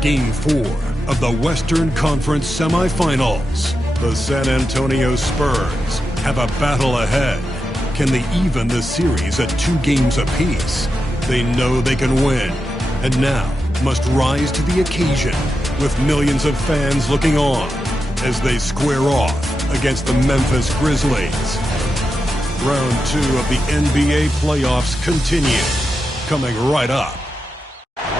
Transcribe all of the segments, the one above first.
Game 4 of the Western Conference semifinals. The San Antonio Spurs have a battle ahead. Can they even the series at 2 games apiece? They know they can win, and now must rise to the occasion with millions of fans looking on as they square off against the Memphis Grizzlies. Round 2 of the NBA playoffs continue, coming right up.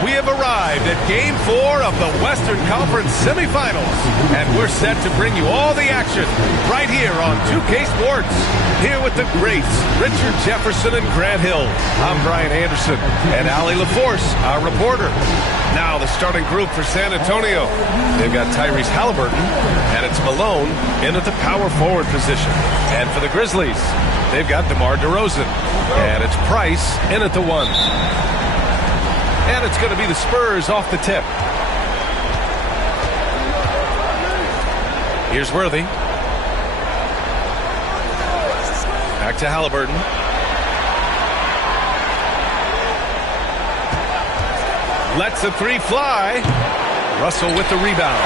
We have arrived at Game 4 of the Western Conference semifinals, and we're set to bring you all the action right here on 2K Sports. Here with the greats, Richard Jefferson and Grant Hill. I'm Brian Anderson, and Allie LaForce, our reporter. Now the starting group for San Antonio. They've got Tyrese Halliburton, and it's Malone in at the power forward position. And for the Grizzlies, they've got DeMar DeRozan, and it's Price in at the 1. And it's going to be the Spurs off the tip. Here's Worthy. Back to Halliburton. Lets the 3 fly. Russell with the rebound.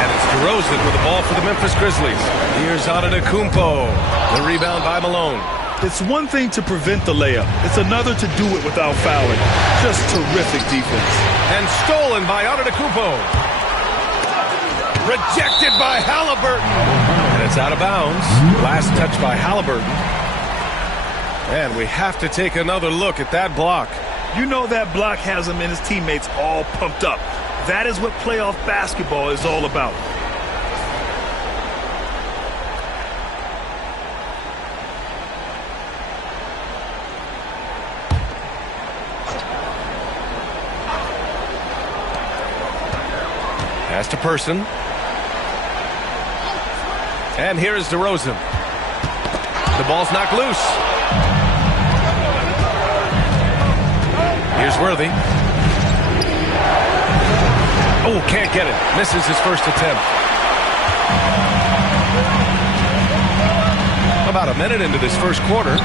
And it's DeRozan with the ball for the Memphis Grizzlies. Here's Antetokounmpo. The rebound by Malone. It's one thing to prevent the layup. It's another to do it without fouling. Just terrific defense. And stolen by Antetokounmpo. Rejected by Halliburton. And it's out of bounds. Last touch by Halliburton. And we have to take another look at that block. You know that block has him and his teammates all pumped up. That is what playoff basketball is all about. Pass to Person. And here is DeRozan. The ball's knocked loose. Here's Worthy. Oh, can't get it. Misses his first attempt. About a minute into this first quarter.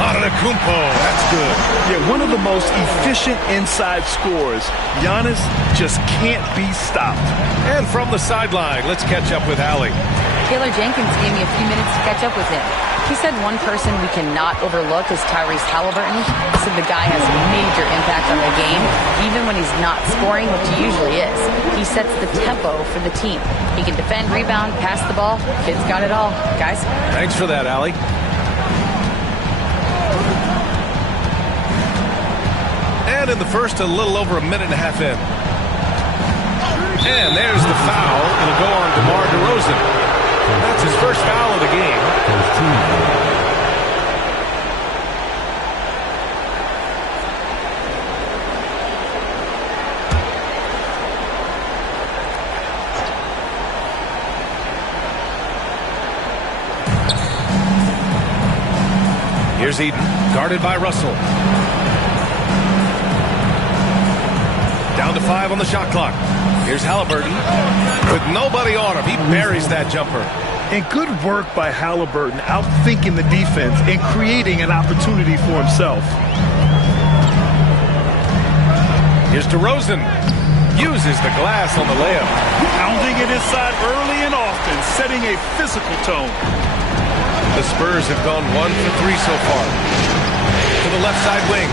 Antetokounmpo, that's good. Yeah, one of the most efficient inside scorers. Giannis just can't be stopped. And from the sideline, let's catch up with Allie. Taylor Jenkins gave me a few minutes to catch up with him. He said one person we cannot overlook is Tyrese Halliburton. He said the guy has a major impact on the game, even when he's not scoring, which he usually is. He sets the tempo for the team. He can defend, rebound, pass the ball. Kid's got it all. Guys? Thanks for that, Allie. And in the first, a little over a minute and a half in. And there's the foul. It'll go on DeMar DeRozan. That's his first foul of the game. Here's Eden, guarded by Russell. Down to 5 on the shot clock. Here's Halliburton. With nobody on him, he buries that jumper. And good work by Halliburton, outthinking the defense and creating an opportunity for himself. Here's DeRozan. Uses the glass on the layup. Pounding it inside early and often, setting a physical tone. The Spurs have gone 1 for 3 so far. To the left side wing.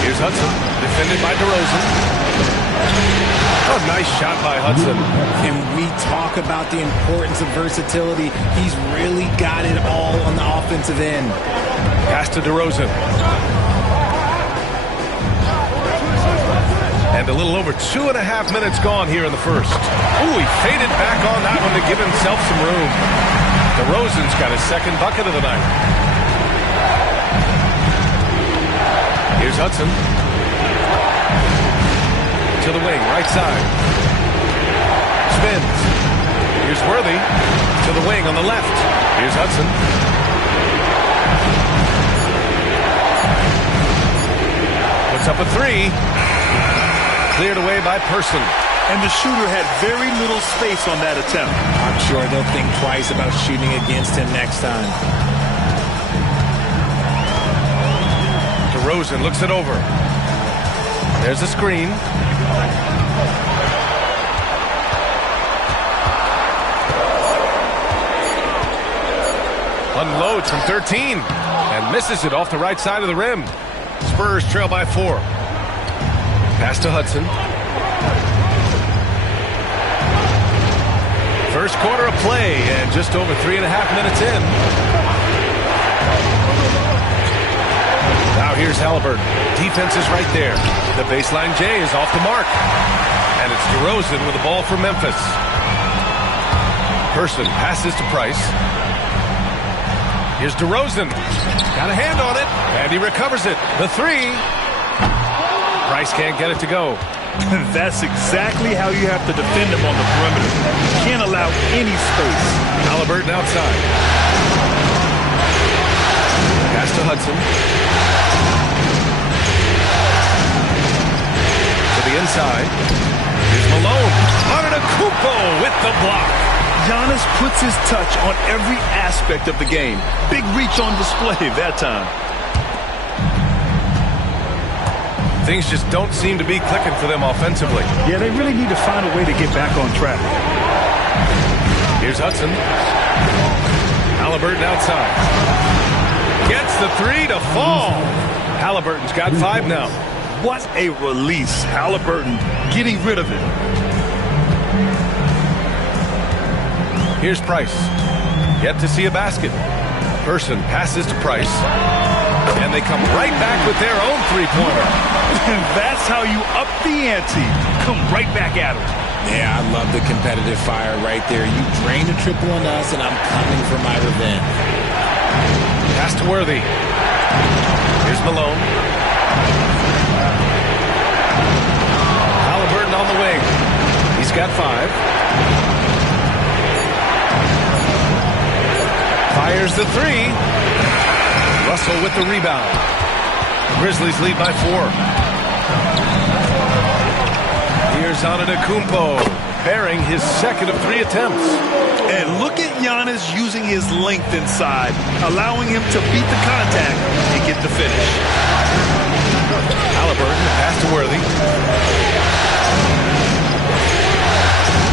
Here's Hudson, defended by DeRozan. Oh, nice shot by Hudson. Can we talk about the importance of versatility? He's really got it all on the offensive end. Pass to DeRozan. And a little over 2.5 minutes gone here in the first. Ooh, he faded back on that one to give himself some room. DeRozan's got his second bucket of the night. Here's Hudson. To the wing, right side. Spins. Here's Worthy. To the wing on the left. Here's Hudson. Puts up a 3. Cleared away by Person. And the shooter had very little space on that attempt. I'm sure they'll think twice about shooting against him next time. DeRozan looks it over. There's a screen. Unloads from 13 and misses it off the right side of the rim. Spurs trail by 4. Pass to Hudson. First quarter of play and just over 3.5 minutes in. Now here's Halliburton. Defense is right there. The baseline J is off the mark. And it's DeRozan with the ball for Memphis. Person passes to Price. Here's DeRozan. Got a hand on it. And he recovers it. The 3. Price can't get it to go. That's exactly how you have to defend him on the perimeter. You can't allow any space. Halliburton outside. Pass to Hudson. To the inside. Here's Malone. Antetokounmpo with the block. Giannis puts his touch on every aspect of the game. Big reach on display that time. Things just don't seem to be clicking for them offensively. Yeah, they really need to find a way to get back on track. Here's Hudson. Halliburton outside. Gets the 3 to fall. Halliburton's got 5 now. What a release. Halliburton getting rid of it. Here's Price. Yet to see a basket. Person passes to Price. And they come right back with their own three-pointer. That's how you up the ante. Come right back at him. Yeah, I love the competitive fire right there. You drain a triple on us, and I'm coming for my revenge. Pass to Worthy. Here's Malone. Halliburton on the wing. He's got 5. Fires the 3. Russell with the rebound. Grizzlies lead by 4. Here's Antetokounmpo, bearing his second of 3 attempts. And look at Giannis using his length inside, allowing him to beat the contact and get the finish. Halliburton, pass to Worthy.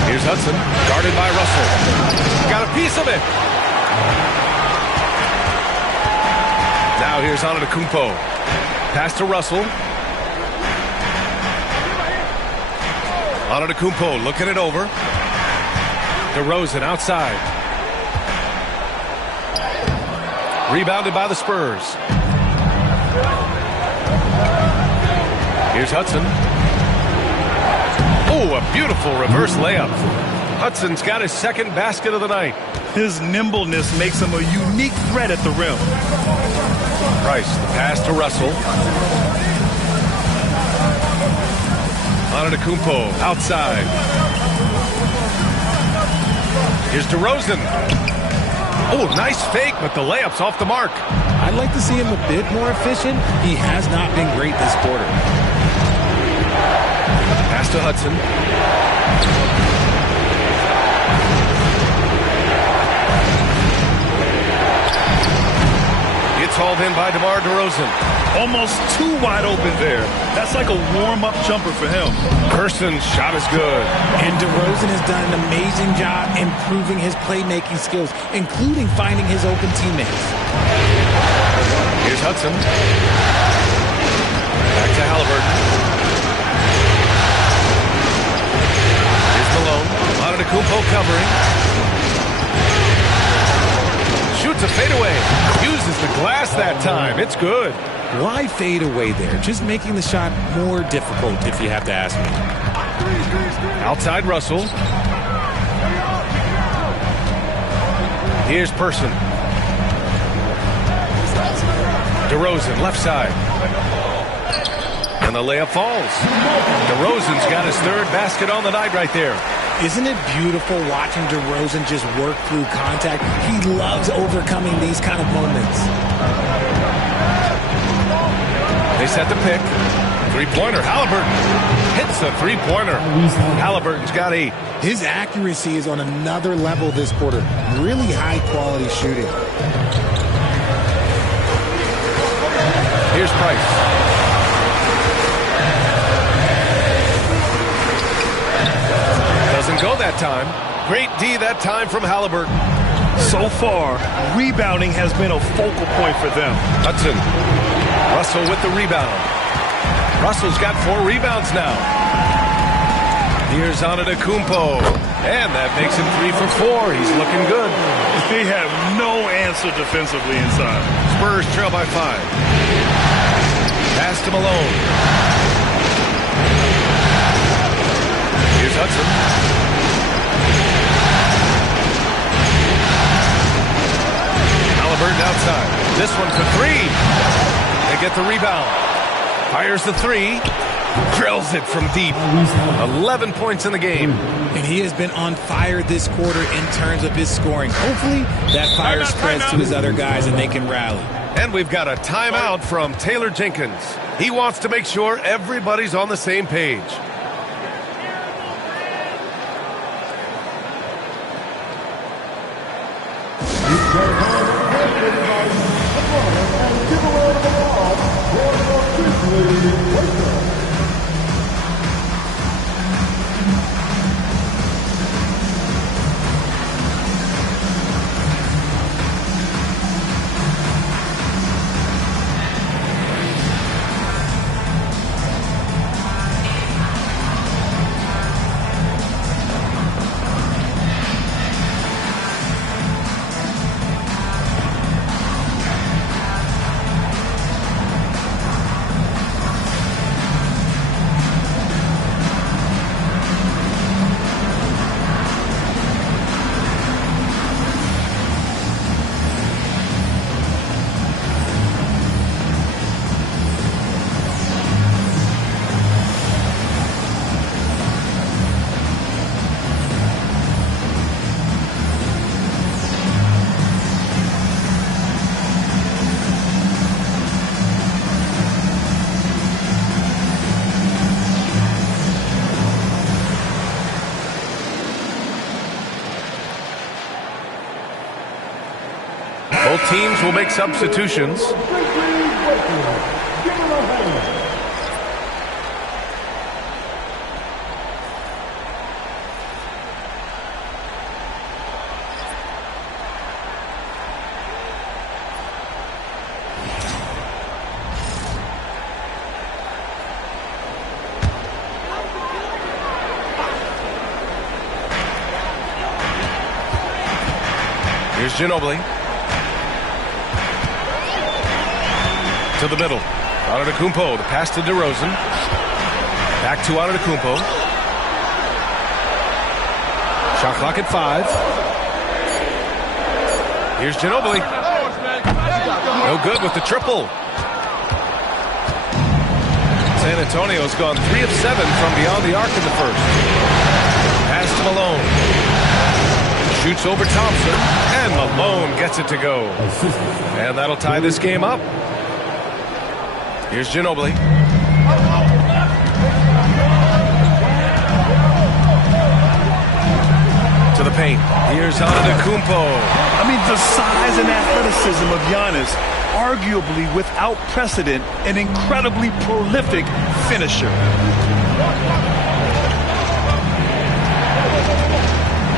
Here's Hudson, guarded by Russell. Got a piece of it. Now here's Antetokounmpo. Pass to Russell. Antetokounmpo looking it over. DeRozan outside. Rebounded by the Spurs. Here's Hudson. Oh, a beautiful reverse layup. Hudson's got his second basket of the night. His nimbleness makes him a unique threat at the rim. Price, the pass to Russell. Antetokounmpo outside. Here's DeRozan. Oh, nice fake, but the layup's off the mark. I'd like to see him a bit more efficient. He has not been great this quarter. Pass to Hudson. It's hauled in by DeMar DeRozan. Almost too wide open there. That's like a warm-up jumper for him. Person's shot is good. And DeRozan has done an amazing job improving his playmaking skills, including finding his open teammates. Here's Hudson. Back to Halliburton. Here's Malone. Antetokounmpo covering. Shoots a fadeaway. Uses the glass that time. It's good. Why fade away there? Just making the shot more difficult, if you have to ask me. Outside Russell. Here's Person. DeRozan, left side. And the layup falls. DeRozan's got his 3rd basket on the night right there. Isn't it beautiful watching DeRozan just work through contact? He loves overcoming these kind of moments. They set the pick. 3-pointer, Halliburton. hits the three-pointer. Halliburton's got 8. His accuracy is on another level this quarter. Really high-quality shooting. Here's Price. Doesn't go that time. Great D that time from Halliburton. So far, rebounding has been a focal point for them. Hudson. Russell with the rebound. Russell's got 4 rebounds now. Here's Antetokounmpo. And that makes him 3 for 4. He's looking good. They have no answer defensively inside. Spurs trail by 5. Pass to Malone. Here's Hudson. Halliburton outside. This one for 3. They get the rebound. Fires the 3. Drills it from deep. 11 points in the game. And he has been on fire this quarter in terms of his scoring. Hopefully that fire spreads to his other guys and they can rally. And we've got a timeout from Taylor Jenkins. He wants to make sure everybody's on the same page. Both teams will make substitutions. Here's Ginobili. To the middle. Antetokounmpo, the pass to DeRozan. Back to Antetokounmpo. Shot clock at 5. Here's Ginobili. No good with the triple. San Antonio's gone 3 of 7 from beyond the arc in the first. Pass to Malone. Shoots over Thompson. And Malone gets it to go. And that'll tie this game up. Here's Ginobili. To the paint. Here's Antetokounmpo. I mean, the size and athleticism of Giannis, arguably without precedent, an incredibly prolific finisher.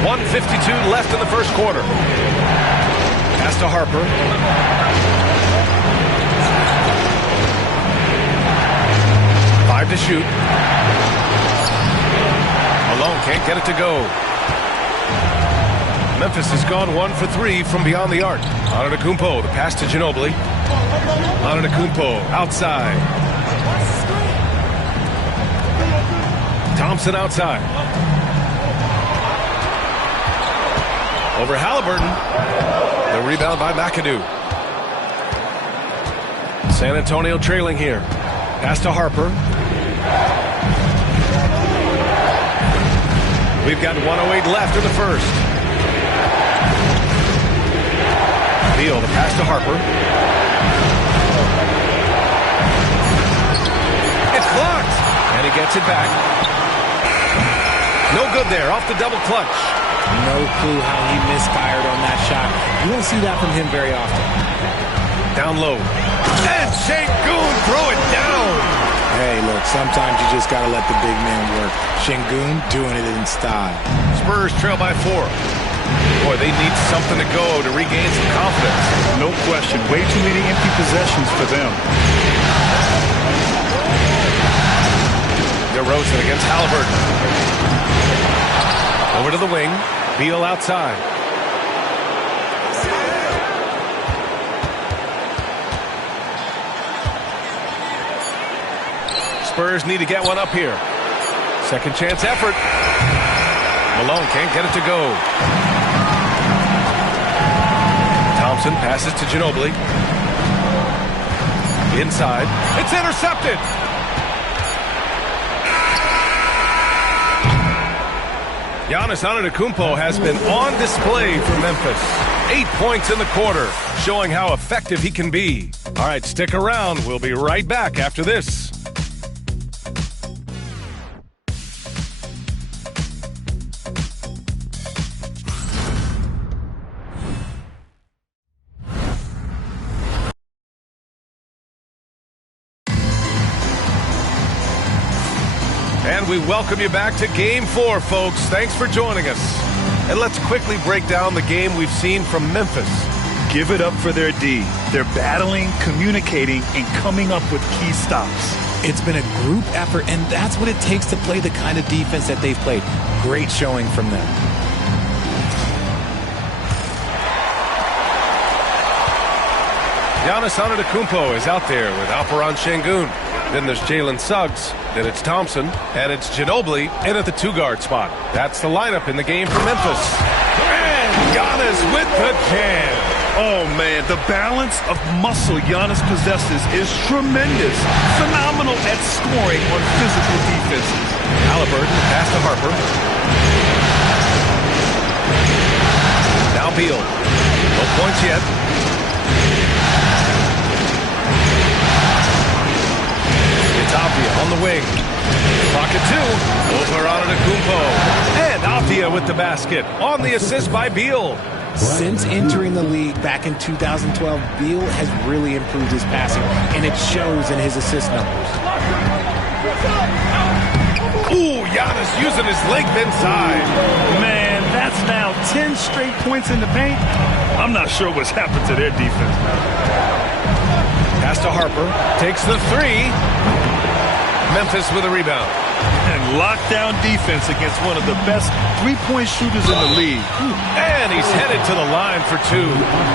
1:52 left in the first quarter. Pass to Harper. To shoot. Malone can't get it to go. Memphis has gone 1 for 3 from beyond the arc. Antetokounmpo, the pass to Ginobili. Antetokounmpo outside. Thompson outside. Over Halliburton. The rebound by McAdoo. San Antonio trailing here. Pass to Harper. We've got 1:08 left in the first. Beal, the pass to Harper. It's blocked. And he gets it back. No good there, off the double clutch. No clue how he misfired on that shot. You don't see that from him very often. Down low. And Şengün throw it down. Hey, look, sometimes you just got to let the big man work. Şengün doing it in style. Spurs trail by 4. Boy, they need something to go to regain some confidence. No question. Way too many empty possessions for them. DeRozan against Halliburton. Over to the wing. Beal outside. Spurs need to get one up here. Second chance effort. Malone can't get it to go. Thompson passes to Ginobili. Inside. It's intercepted. Giannis Antetokounmpo has been on display for Memphis. 8 points in the quarter, showing how effective he can be. All right, stick around. We'll be right back after this. And we welcome you back to Game 4, folks. Thanks for joining us. And let's quickly break down the game we've seen from Memphis. Give it up for their D. They're battling, communicating, and coming up with key stops. It's been a group effort, and that's what it takes to play the kind of defense that they've played. Great showing from them. Giannis Antetokounmpo is out there with Alperen Şengün. Then there's Jalen Suggs. Then it's Thompson. And it's Ginobili in at the 2-guard spot. That's the lineup in the game for Memphis. And Giannis with the jam. Oh, man, the balance of muscle Giannis possesses is tremendous. Phenomenal at scoring on physical defenses. Halliburton pass to Harper. Now Beal. No points yet. It's Avdia on the wing. Pocket 2. Over Antetokounmpo. And Avdia with the basket. On the assist by Beal. Since entering the league back in 2012, Beal has really improved his passing, and it shows in his assist numbers. Ooh, Giannis using his length inside. Man, that's now 10 straight points in the paint. I'm not sure what's happened to their defense now. Pass to Harper. Takes the 3. Memphis with a rebound. And lockdown defense against one of the best three-point shooters in the league. And he's headed to the line for 2.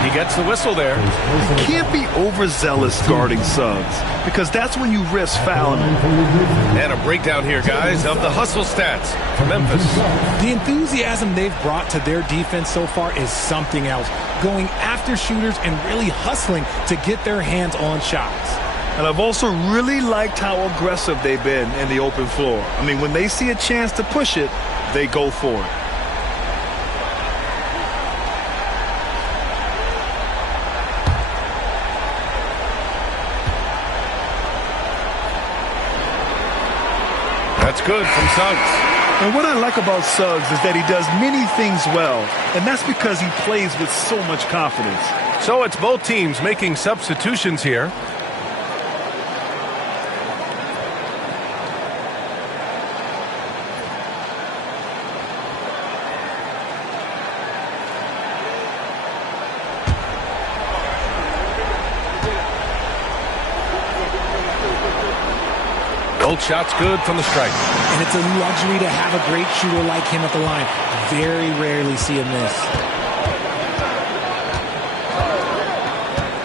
He gets the whistle there. You can't be overzealous guarding Suggs, because that's when you risk fouling him. And a breakdown here, guys, of the hustle stats for Memphis. The enthusiasm they've brought to their defense so far is something else. Going after shooters and really hustling to get their hands on shots. And I've also really liked how aggressive they've been in the open floor. I mean, when they see a chance to push it, they go for it. That's good from Suggs. And what I like about Suggs is that he does many things well, and that's because he plays with so much confidence. So it's both teams making substitutions here. Both shots good from the stripe. And it's a luxury to have a great shooter like him at the line. Very rarely see him miss.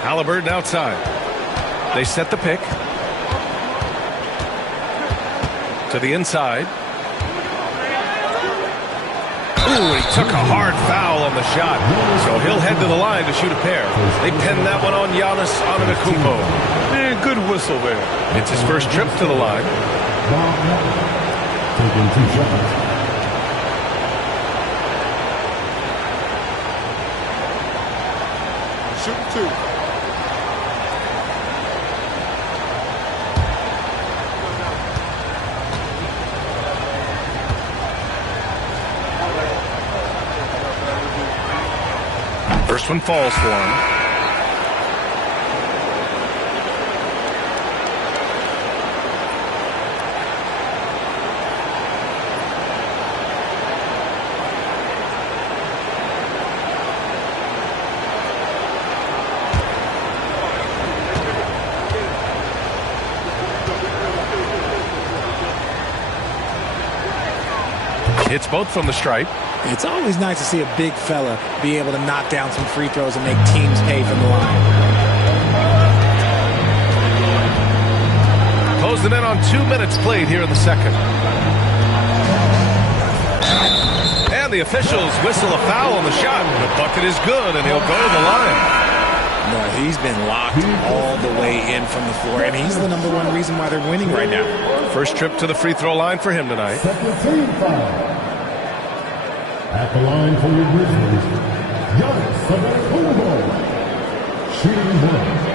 Halliburton outside. They set the pick. To the inside. Ooh, he took a hard foul on the shot. So he'll head to the line to shoot a pair. They pin that one on Giannis Antetokounmpo. Man, good whistle there. It's his first trip to the line. Taking 2 shots. Shooting 2. First one falls for him. Hits both from the stripe. It's always nice to see a big fella be able to knock down some free throws and make teams pay from the line. Closing in on 2 minutes played here in the second. And the officials whistle a foul on the shot. The bucket is good, and he'll go to the line. No, he's been locked all the way in from the floor, and he's the #1 reason why they're winning right now. First trip to the free throw line for him tonight. At the line for your Grizzlies, shooting one.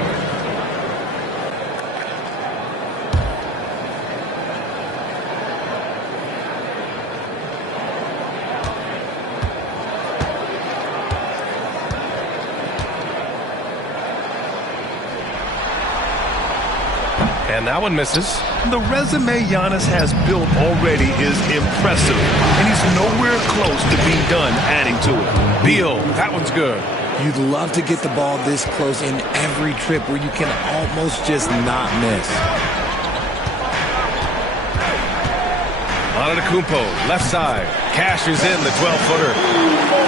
And that one misses. The resume Giannis has built already is impressive, and he's nowhere close to being done adding to it. Beal, that one's good. You'd love to get the ball this close in every trip where you can almost just not miss. Antetokounmpo, left side, cashes in the 12-footer.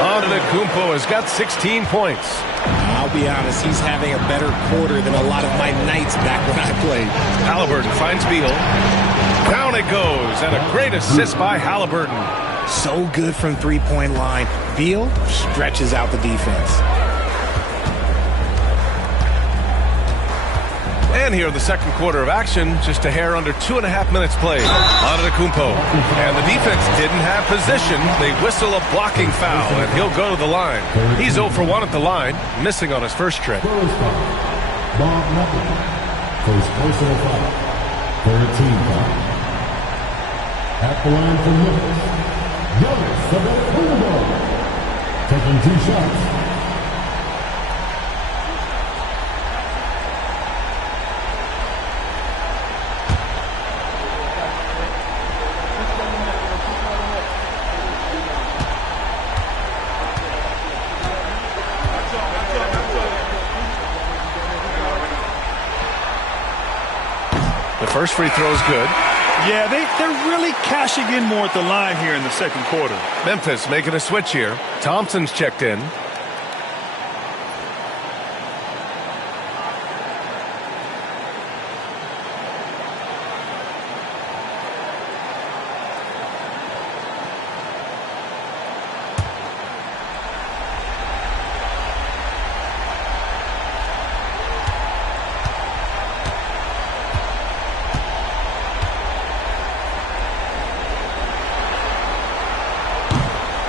Antetokounmpo has got 16 points. I'll be honest, he's having a better quarter than a lot of my nights back when I played. Halliburton finds Beal. Down it goes, and a great assist by Halliburton. So good from three-point line. Beal stretches out the defense. And here in the second quarter of action, just a hair under 2.5 minutes played. Antetokounmpo. And the defense didn't have position. They whistle a blocking foul, and he'll go to the line. He's 0 for 1 at the line, missing on his first trip. First personal foul. Third team foul. At the line for Memphis, taking 2 shots. First free throw is good. Yeah, they're really cashing in more at the line here in the second quarter. Memphis making a switch here. Thompson's checked in.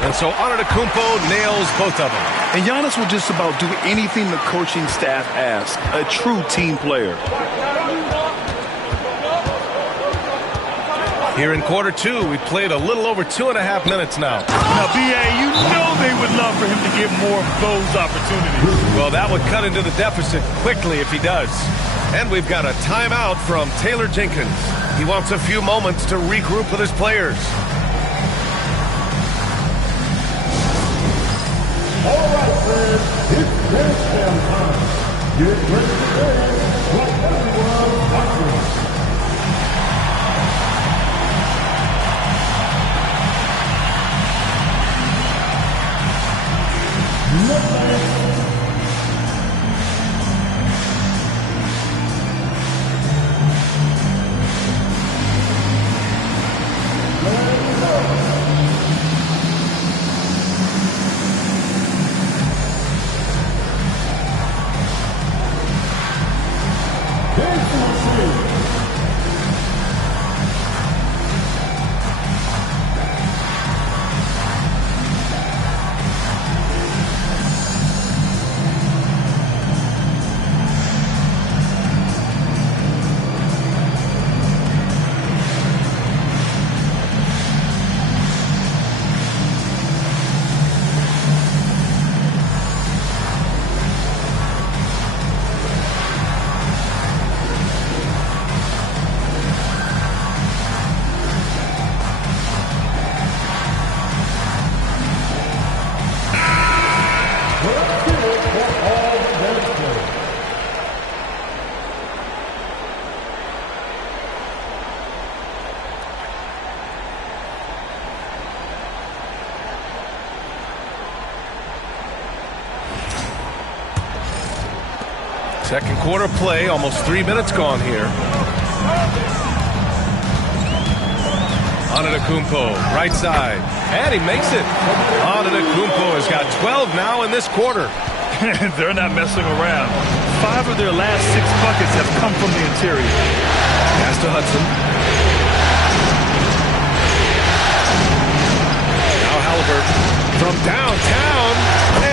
And so Antetokounmpo nails both of them. And Giannis will just about do anything the coaching staff asks. A true team player. Here in quarter 2, we played a little over 2.5 minutes now. Now, B.A., you know they would love for him to get more of those opportunities. Well, that would cut into the deficit quickly if he does. And we've got a timeout from Taylor Jenkins. He wants a few moments to regroup with his players. All right, friends, it's dance time. Get ready to dance like everyone's watching. Second quarter play, almost 3 minutes gone here. Antetokounmpo, right side, and he makes it. Antetokounmpo has got 12 now in this quarter. They're not messing around. 5 of their last 6 buckets have come from the interior. Pass to Hudson. Now Halliburton from downtown,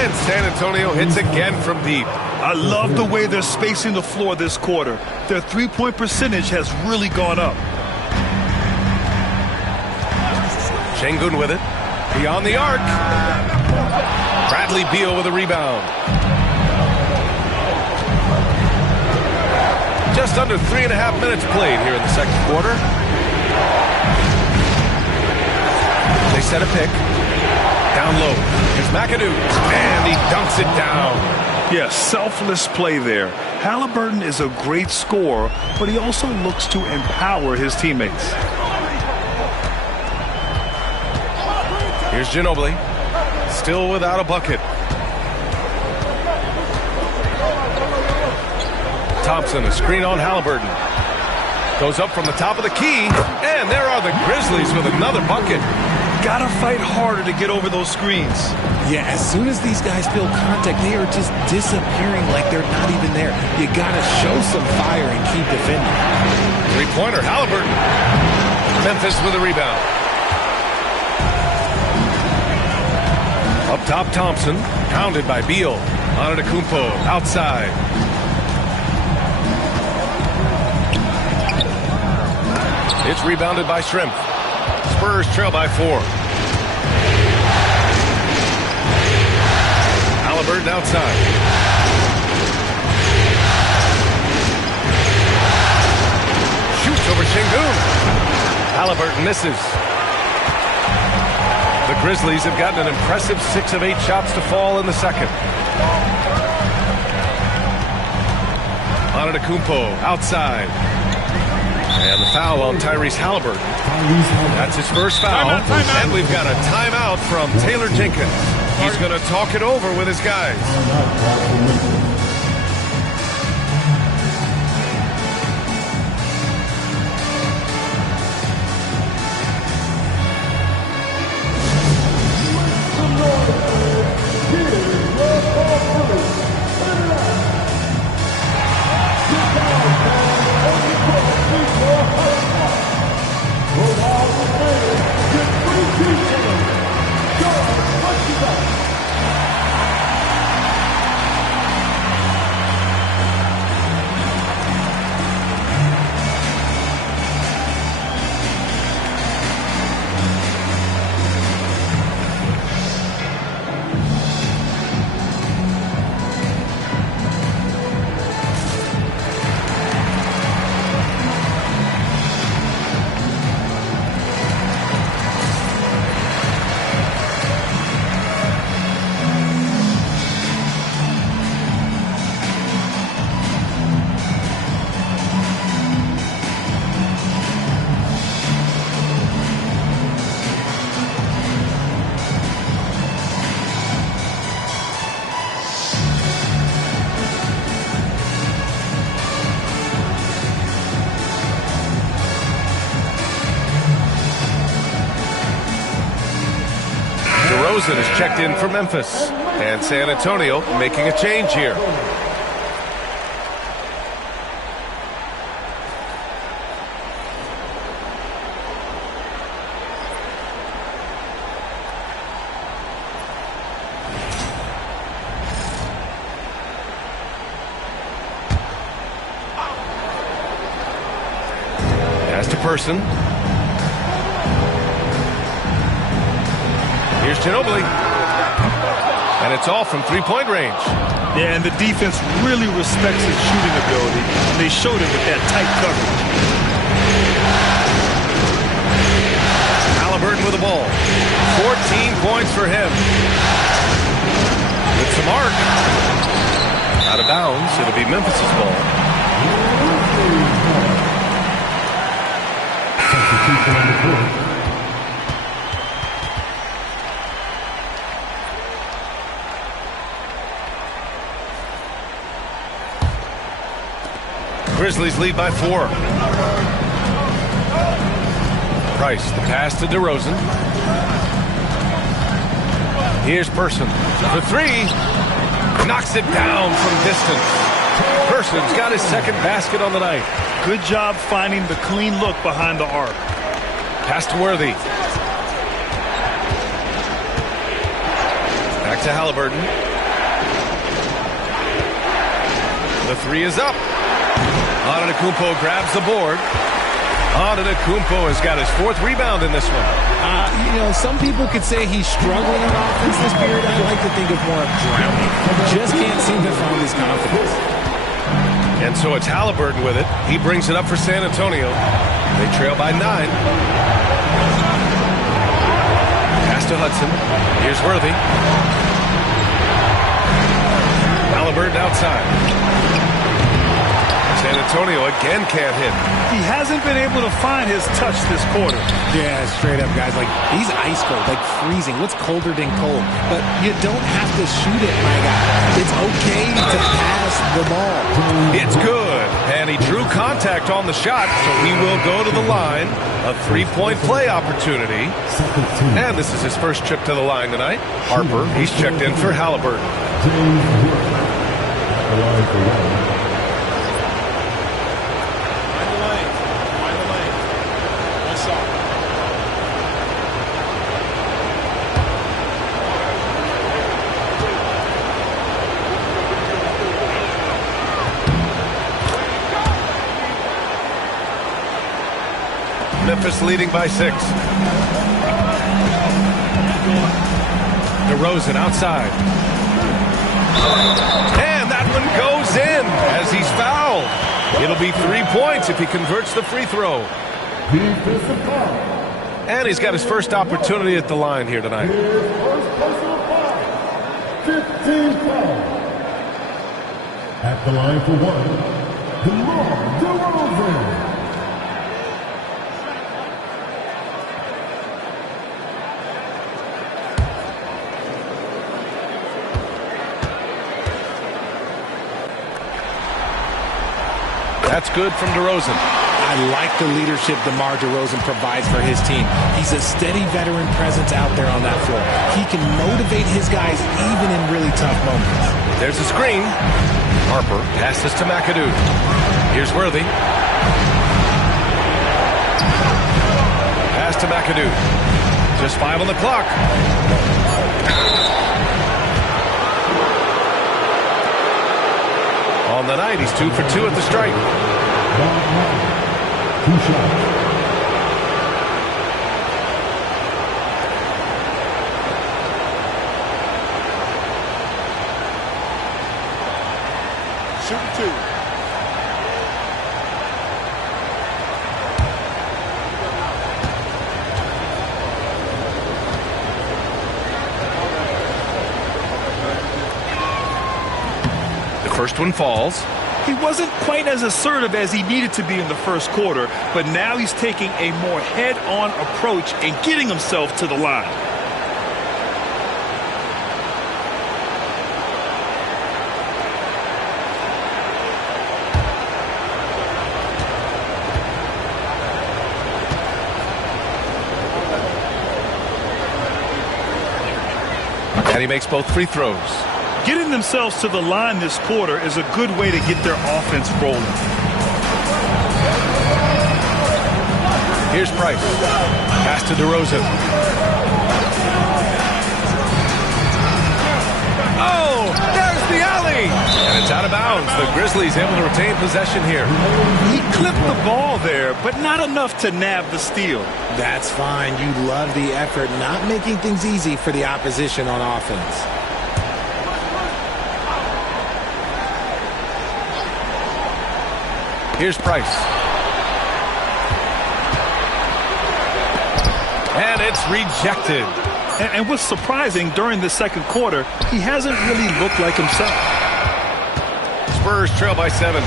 and San Antonio hits again from deep. I love the way they're spacing the floor this quarter. Their three-point percentage has really gone up. Şengün with it. Beyond the arc. Bradley Beal with a rebound. Just under 3.5 minutes played here in the second quarter. They set a pick. Down low. Here's McAdoo. And he dunks it down. Yeah, selfless play there. Halliburton is a great scorer, but he also looks to empower his teammates. Here's Ginobili. Still without a bucket. Thompson, a screen on Halliburton. Goes up from the top of the key, and there are the Grizzlies with another bucket. Gotta fight harder to get over those screens. Yeah, as soon as these guys feel contact, they are just disappearing like they're not even there. You gotta show some fire and keep defending. Three-pointer, Halliburton. Memphis with a rebound. Up top, Thompson, pounded by Beal. Antetokounmpo outside. It's rebounded by Shrimp. Spurs trail by 4. Halliburton outside. Shoots over Şengün. Halliburton misses. The Grizzlies have gotten an impressive 6 of 8 shots to fall in the second. Antetokounmpo outside. And the foul on Tyrese Halliburton. That's his first foul. Timeout. And we've got a timeout from Taylor Jenkins. He's going to talk it over with his guys. DeRozan is checked in for Memphis. And San Antonio making a change here. Pass to Person. Here's Ginobili. And it's all from three-point range. Yeah, and the defense really respects his shooting ability. They showed it with that tight coverage. Halliburton with the ball. 14 points for him. With some arc. Out of bounds. It'll be Memphis's ball. Substitution on the court. Grizzlies lead by 4. Price, the pass to DeRozan. Here's Person for 3. Knocks it down from distance. Person's got his second basket on the night. Good job finding the clean look behind the arc. Pass to Worthy. Back to Halliburton. The 3 is up. Antetokounmpo grabs the board. Antetokounmpo has got his 4th rebound in this one. Some people could say he's struggling on offense this period. I like to think of more of drowning. Just can't seem to find his confidence. And so it's Halliburton with it. He brings it up for San Antonio. They trail by 9. Pass to Hudson. Here's Worthy. Halliburton outside. San Antonio again can't hit. He hasn't been able to find his touch this quarter. Yeah, straight up, guys. Like, he's ice cold, like freezing. What's colder than cold? But you don't have to shoot it, my guy. It's okay to pass the ball. It's good. And he drew contact on the shot, so he will go to the line. A 3-point play opportunity. And this is his first trip to the line tonight. Harper, he's checked in for Halliburton. The line for 1. Memphis leading by 6. DeRozan outside. And that one goes in as he's fouled. It'll be 3 points if he converts the free throw. Defensive foul. And he's got his first opportunity at the line here tonight. His first personal foul. 15 foul. At the line for 1, DeMar DeRozan. That's good from DeRozan. I like the leadership DeMar DeRozan provides for his team. He's a steady veteran presence out there on that floor. He can motivate his guys even in really tough moments. There's a screen. Harper passes to McAdoo. Here's Worthy. Pass to McAdoo. Just 5 on the clock. On the night, he's 2 for 2 at the strike. 2 shots. Shooting 2. First one falls. He wasn't quite as assertive as he needed to be in the first quarter, but now he's taking a more head-on approach and getting himself to the line. And he makes both free throws. Getting themselves to the line this quarter is a good way to get their offense rolling. Here's Price. Pass to DeRozan. Oh, there's the alley. And it's out of bounds. The Grizzlies able to retain possession here. He clipped the ball there, but not enough to nab the steal. That's fine. You love the effort, not making things easy for the opposition on offense. Here's Price. And it's rejected. And what's surprising, during the second quarter, he hasn't really looked like himself. Spurs trail by 7.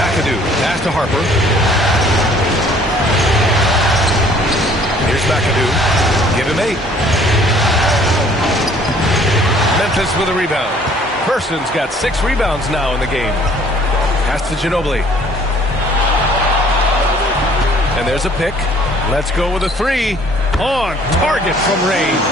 McAdoo, pass to Harper. Here's McAdoo. Give him 8. Memphis with a rebound. Person's got 6 rebounds now in the game. Pass to Ginobili. And there's a pick. Let's go with a 3. On target from range.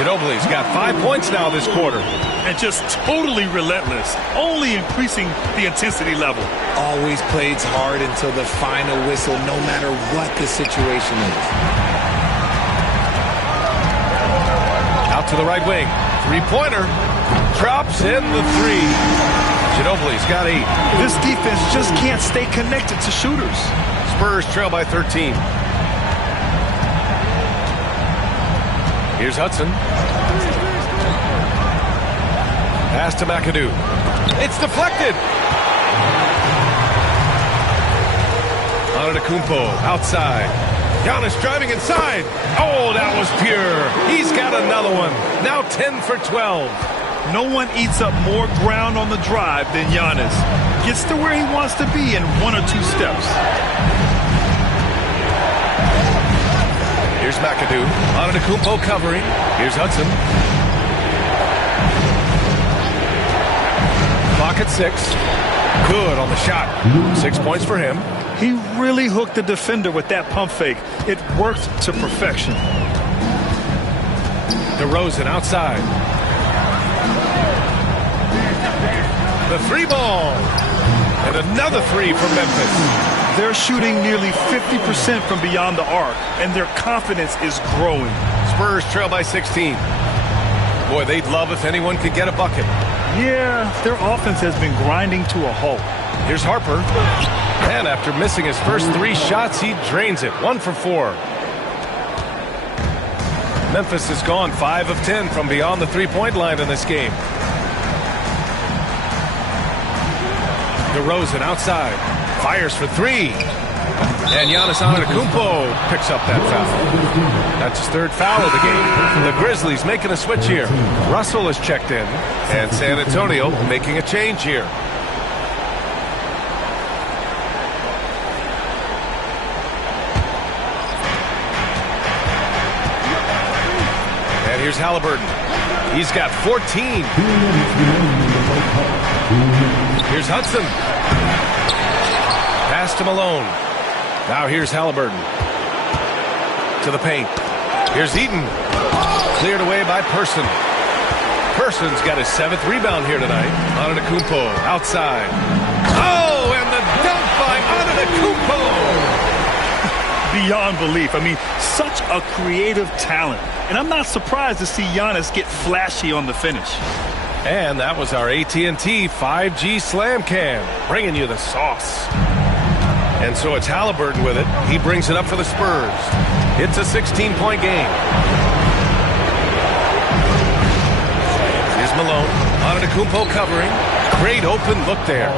Ginobili's got 5 points now this quarter. And just totally relentless, only increasing the intensity level. Always plays hard until the final whistle, no matter what the situation is. Out to the right wing. 3-pointer. Drops in the 3. Ginobili's got 8. This defense just can't stay connected to shooters. Spurs trail by 13. Here's Hudson. Pass to McAdoo. It's deflected. Antetokounmpo outside. Giannis driving inside. Oh, that was pure. He's got another one. Now 10 for 12. No one eats up more ground on the drive than Giannis. Gets to where he wants to be in 1 or 2 steps. Here's McAdoo. Antetokounmpo covering. Here's Hudson. Clock at 6. Good on the shot. 6 points for him. He really hooked the defender with that pump fake. It worked to perfection. DeRozan outside. The 3 ball. And another 3 for Memphis. They're shooting nearly 50% from beyond the arc, and their confidence is growing. Spurs trail by 16. Boy, they'd love if anyone could get a bucket. Yeah, their offense has been grinding to a halt. Here's Harper. And after missing his first 3 shots, he drains it. 1 for 4. Memphis has gone 5 of 10 from beyond the 3-point line in this game. DeRozan outside. Fires for 3. And Giannis Antetokounmpo picks up that foul. That's his 3rd foul of the game. The Grizzlies making a switch here. Russell is checked in. And San Antonio making a change here. And here's Halliburton. He's got 14. Here's Hudson. Pass to Malone. Now here's Halliburton. To the paint. Here's Eaton. Cleared away by Person. Person's got his 7th rebound here tonight. Antetokounmpo outside. Oh, and the dunk by Antetokounmpo. Beyond belief. I mean, such a creative talent. And I'm not surprised to see Giannis get flashy on the finish. And that was our AT&T 5G Slam Cam, bringing you the sauce. And so it's Halliburton with it. He brings it up for the Spurs. It's a 16-point game. Here's Malone. Antetokounmpo covering. Great open look there.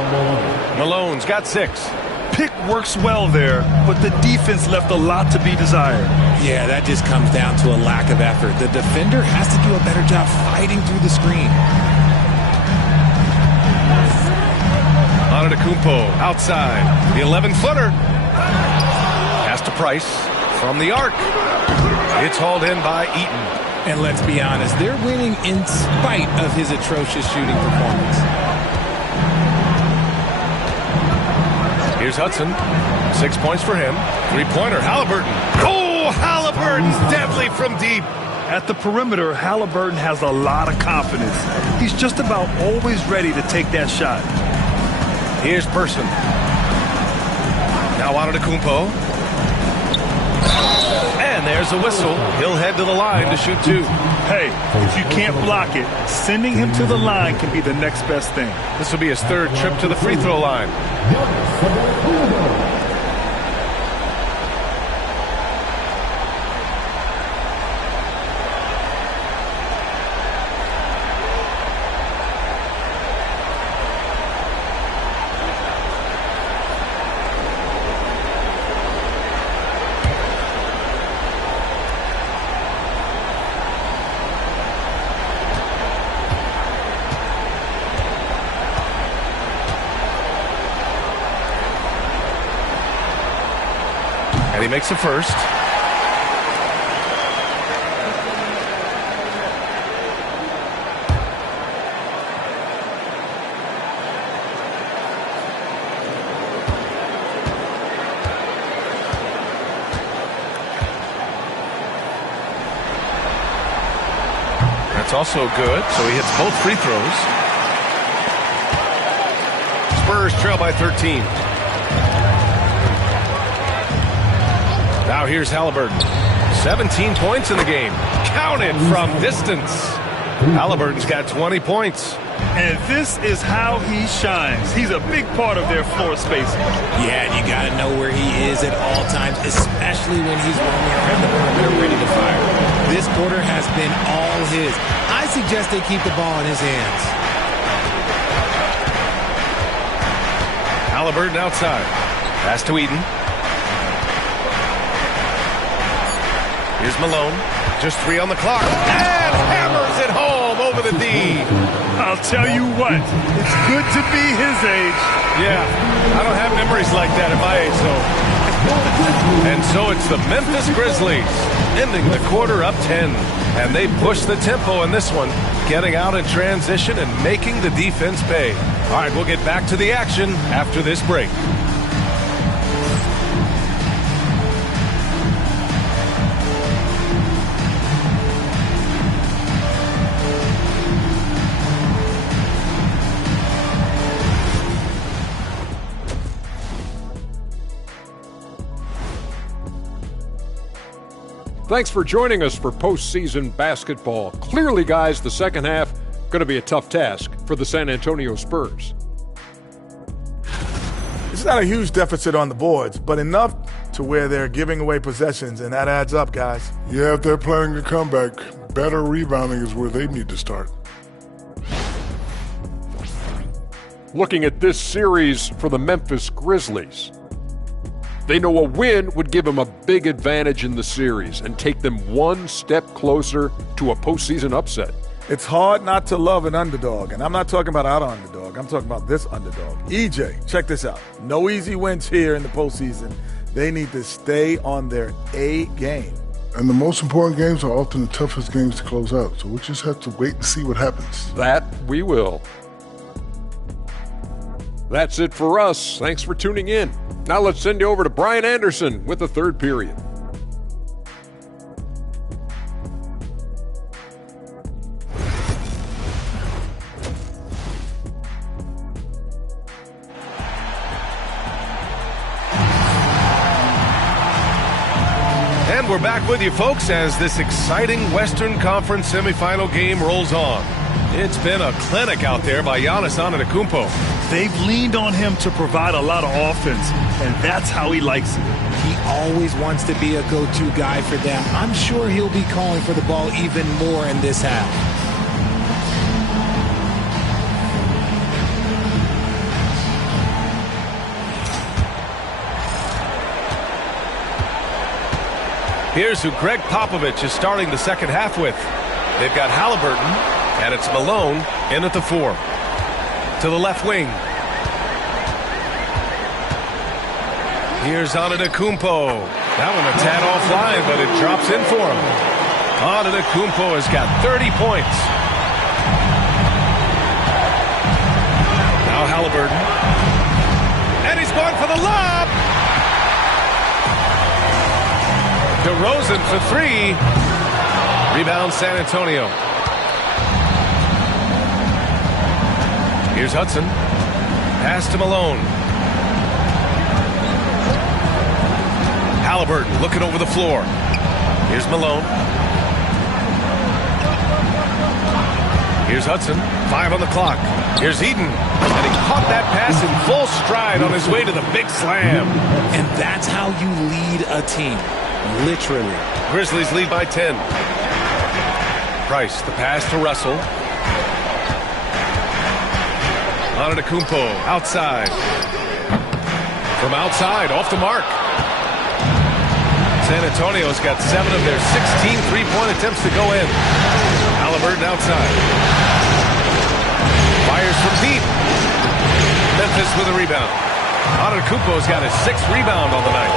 Malone's got 6. Pick works well there, but the defense left a lot to be desired. Yeah, that just comes down to a lack of effort. The defender has to do a better job fighting through the screen. Antetokounmpo outside. The 11-footer. Pass to Price from the arc. It's hauled in by Eaton. And let's be honest, they're winning in spite of his atrocious shooting performance. Here's Hudson. 6 points for him. 3-pointer. Halliburton. Oh, Halliburton's deadly from deep. At the perimeter, Halliburton has a lot of confidence. He's just about always ready to take that shot. Here's Person. Now Antetokounmpo. And there's a whistle. He'll head to the line to shoot 2. Hey, if you can't block it, sending him to the line can be the next best thing. This will be his 3rd trip to the free throw line. And he makes the first. That's also good, so he hits both free throws. Spurs trail by 13. Now here's Halliburton. 17 points in the game. Counted from distance. Halliburton's got 20 points. And this is how he shines. He's a big part of their floor spacing. Yeah, and you got to know where he is at all times, especially when he's roaming around the perimeter ready to fire. This quarter has been all his. I suggest they keep the ball in his hands. Halliburton outside. Pass to Eden. Here's Malone. Just 3 on the clock. And hammers it home over the D. I'll tell you what, it's good to be his age. Yeah, I don't have memories like that at my age, though. And so it's the Memphis Grizzlies ending the quarter up 10. And they push the tempo in this one, getting out in transition and making the defense pay. All right, we'll get back to the action after this break. Thanks for joining us for postseason basketball. Clearly, guys, the second half going to be a tough task for the San Antonio Spurs. It's not a huge deficit on the boards, but enough to where they're giving away possessions, and that adds up, guys. Yeah, if they're planning a comeback, better rebounding is where they need to start. Looking at this series for the Memphis Grizzlies, they know a win would give them a big advantage in the series and take them one step closer to a postseason upset. It's hard not to love an underdog, and I'm not talking about our underdog. I'm talking about this underdog. EJ, check this out. No easy wins here in the postseason. They need to stay on their A game. And the most important games are often the toughest games to close out, so we just have to wait and see what happens. That we will. That's it for us. Thanks for tuning in. Now let's send you over to Brian Anderson with the third period. And we're back with you, folks, as this exciting Western Conference semifinal game rolls on. It's been a clinic out there by Giannis Antetokounmpo. They've leaned on him to provide a lot of offense, and that's how he likes it. He always wants to be a go-to guy for them. I'm sure he'll be calling for the ball even more in this half. Here's who Greg Popovich is starting the second half with. They've got Halliburton. And it's Malone in at the 4. To the left wing. Here's Antetokounmpo. That one a tad offline, but it drops in for him. Antetokounmpo has got 30 points. Now Halliburton. And he's going for the lob. DeRozan for 3. Rebound San Antonio. Here's Hudson. Pass to Malone. Halliburton looking over the floor. Here's Malone. Here's Hudson. 5 on the clock. Here's Eden. And he caught that pass in full stride on his way to the big slam. And that's how you lead a team. Literally. Grizzlies lead by 10. Price, the pass to Russell. Antetokounmpo outside. From outside, off the mark. San Antonio's got 7 of their 16 three-point attempts to go in. Halliburton outside. Fires from deep. Memphis with a rebound. Antetokounmpo's got his 6th rebound on the night.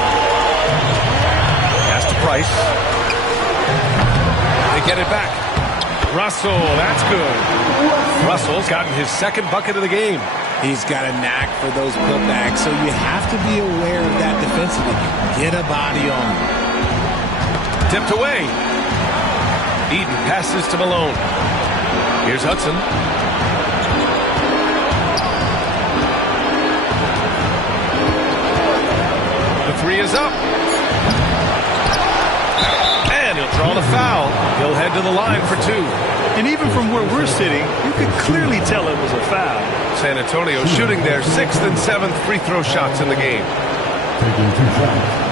Pass to Price. They get it back. Russell, that's good. Russell's gotten his 2nd bucket of the game. He's got a knack for those putbacks, so you have to be aware of that defensively. Get a body on him. Tipped away. Eden passes to Malone. Here's Hudson. The three is up. And he'll draw the foul. He'll head to the line for two. And even from where we're sitting, you could clearly tell it was a foul. San Antonio shooting their 6th and 7th free throw shots in the game. Taking 2 shots.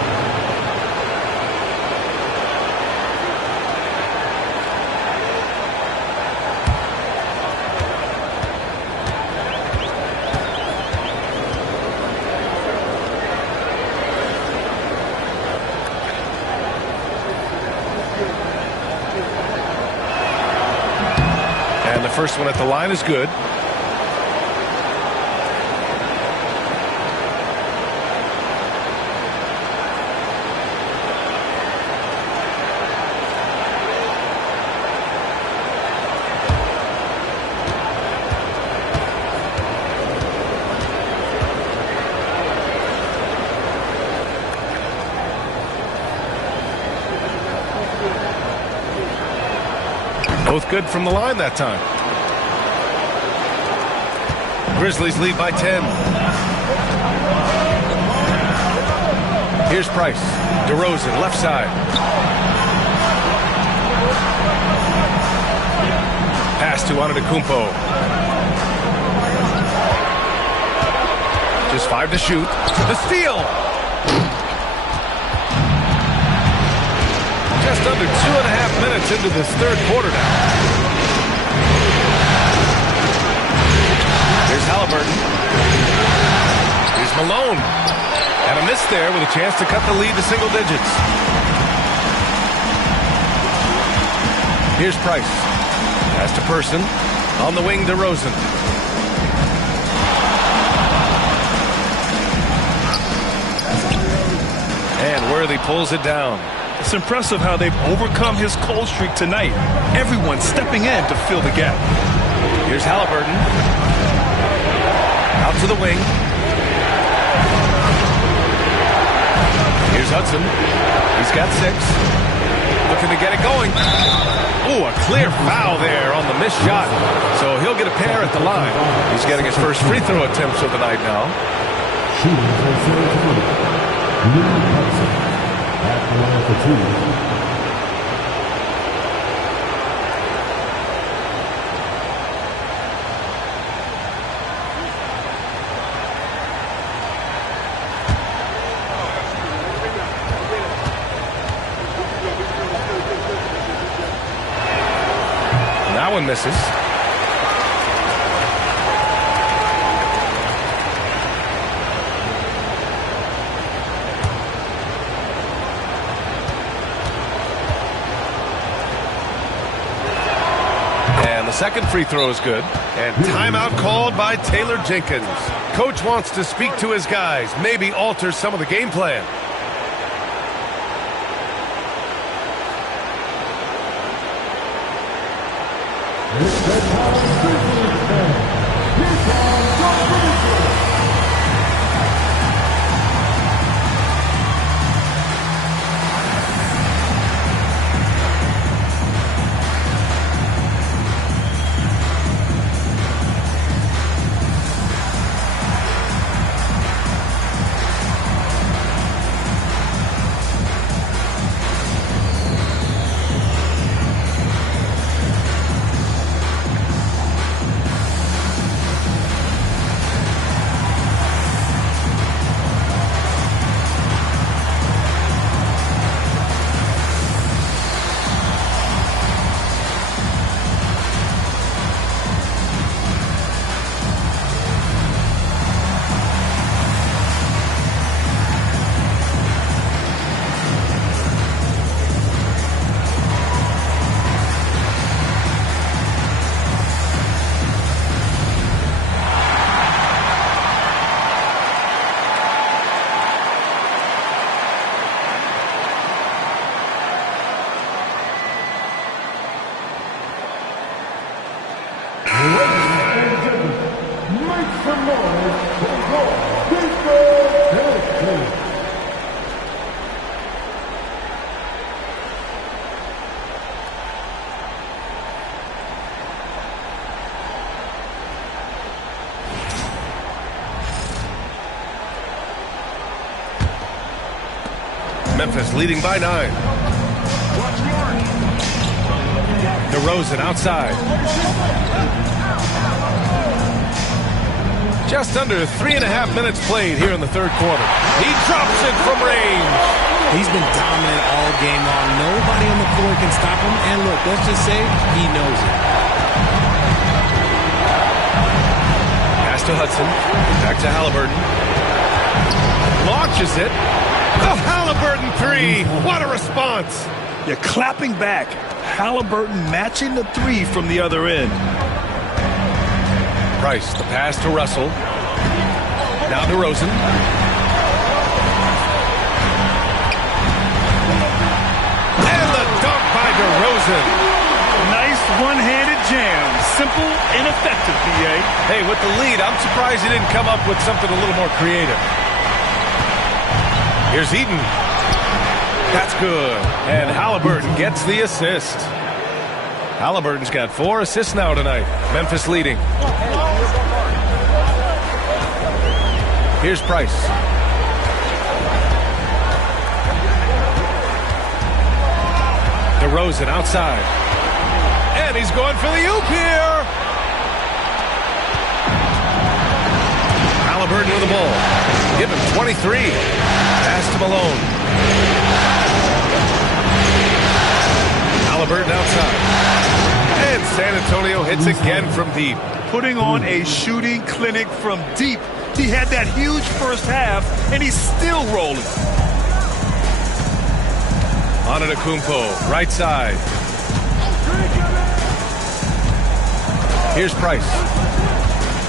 And the first one at the line is good. Both good from the line that time. Grizzlies lead by 10. Here's Price. DeRozan, left side. Pass to Antetokounmpo. Just 5 to shoot. The steal! Just under 2.5 minutes into this third quarter now. Here's Halliburton. Here's Malone. And a miss there with a chance to cut the lead to single digits. Here's Price. Pass to Person. On the wing, DeRozan. And Worthy pulls it down. It's impressive how they've overcome his cold streak tonight. Everyone stepping in to fill the gap. Here's Halliburton. Out to the wing. Here's Hudson. He's got 6. Looking to get it going. Ooh, a clear foul there on the missed shot. So he'll get a pair at the line. He's getting his first free throw attempts of the night now. Shooting for San Antonio. Hudson. At the line for 2. That one misses. The second free throw is good. And timeout called by Taylor Jenkins. Coach wants to speak to his guys, maybe alter some of the game plan. Memphis leading by 9. DeRozan outside. Just under 3.5 minutes played here in the third quarter. He drops it from range. He's been dominant all game long. Nobody on the court can stop him. And look, let's just say he knows it. Pass to Hudson. Back to Halliburton. Launches it. The Halliburton three. What a response. You're clapping back. Halliburton matching the three from the other end. Price, the pass to Russell. Now DeRozan. And the dunk by DeRozan. Nice one-handed jam. Simple and effective, B.A. Hey, with the lead, I'm surprised he didn't come up with something a little more creative. Here's Eaton. That's good. And Halliburton gets the assist. Halliburton's got 4 assists now tonight. Memphis leading. Here's Price. DeRozan outside. And he's going for the oop here. Halliburton with the ball. Give him 23. Pass to Malone. Halliburton outside. And San Antonio hits again from deep. Putting on a shooting clinic from deep. He had that huge first half, and he's still rolling. Antetokounmpo, right side. Here's Price.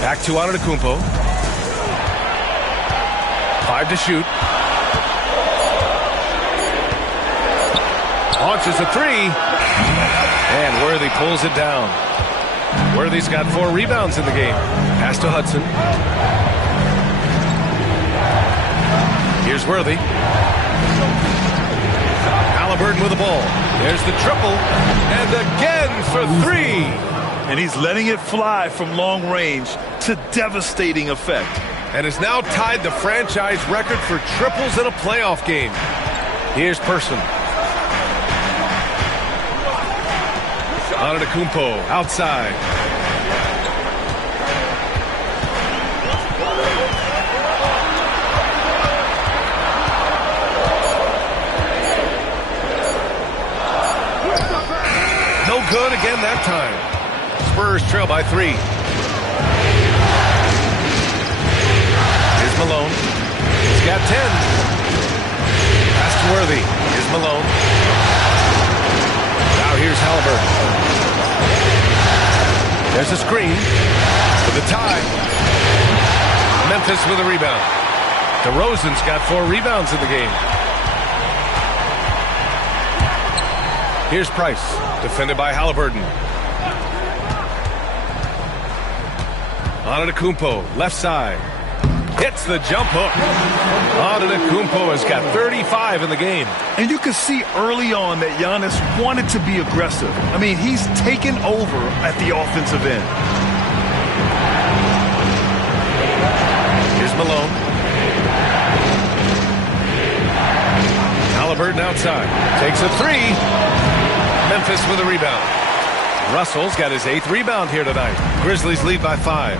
Back to Antetokounmpo. 5 to shoot. Launches a three. And Worthy pulls it down. Worthy's got 4 rebounds in the game. Pass to Hudson. Here's Worthy. Halliburton with the ball. There's the triple. And again for 3. And he's letting it fly from long range to devastating effect. And has now tied the franchise record for triples in a playoff game. Here's Person. Antetokounmpo outside. No good again that time. Spurs trail by 3. Here's Malone. He's got 10. Pass to Worthy. Here's Malone. Now here's Halliburton. There's a screen for the tie. Memphis with a rebound. DeRozan's got 4 rebounds in the game. Here's Price, defended by Halliburton. Antetokounmpo, left side. Hits the jump hook. Antetokounmpo has got 35 in the game. And you can see early on that Giannis wanted to be aggressive. I mean, he's taken over at the offensive end. Here's Malone. Halliburton outside. Takes a 3. Memphis with a rebound. Russell's got his 8th rebound here tonight. Grizzlies lead by 5.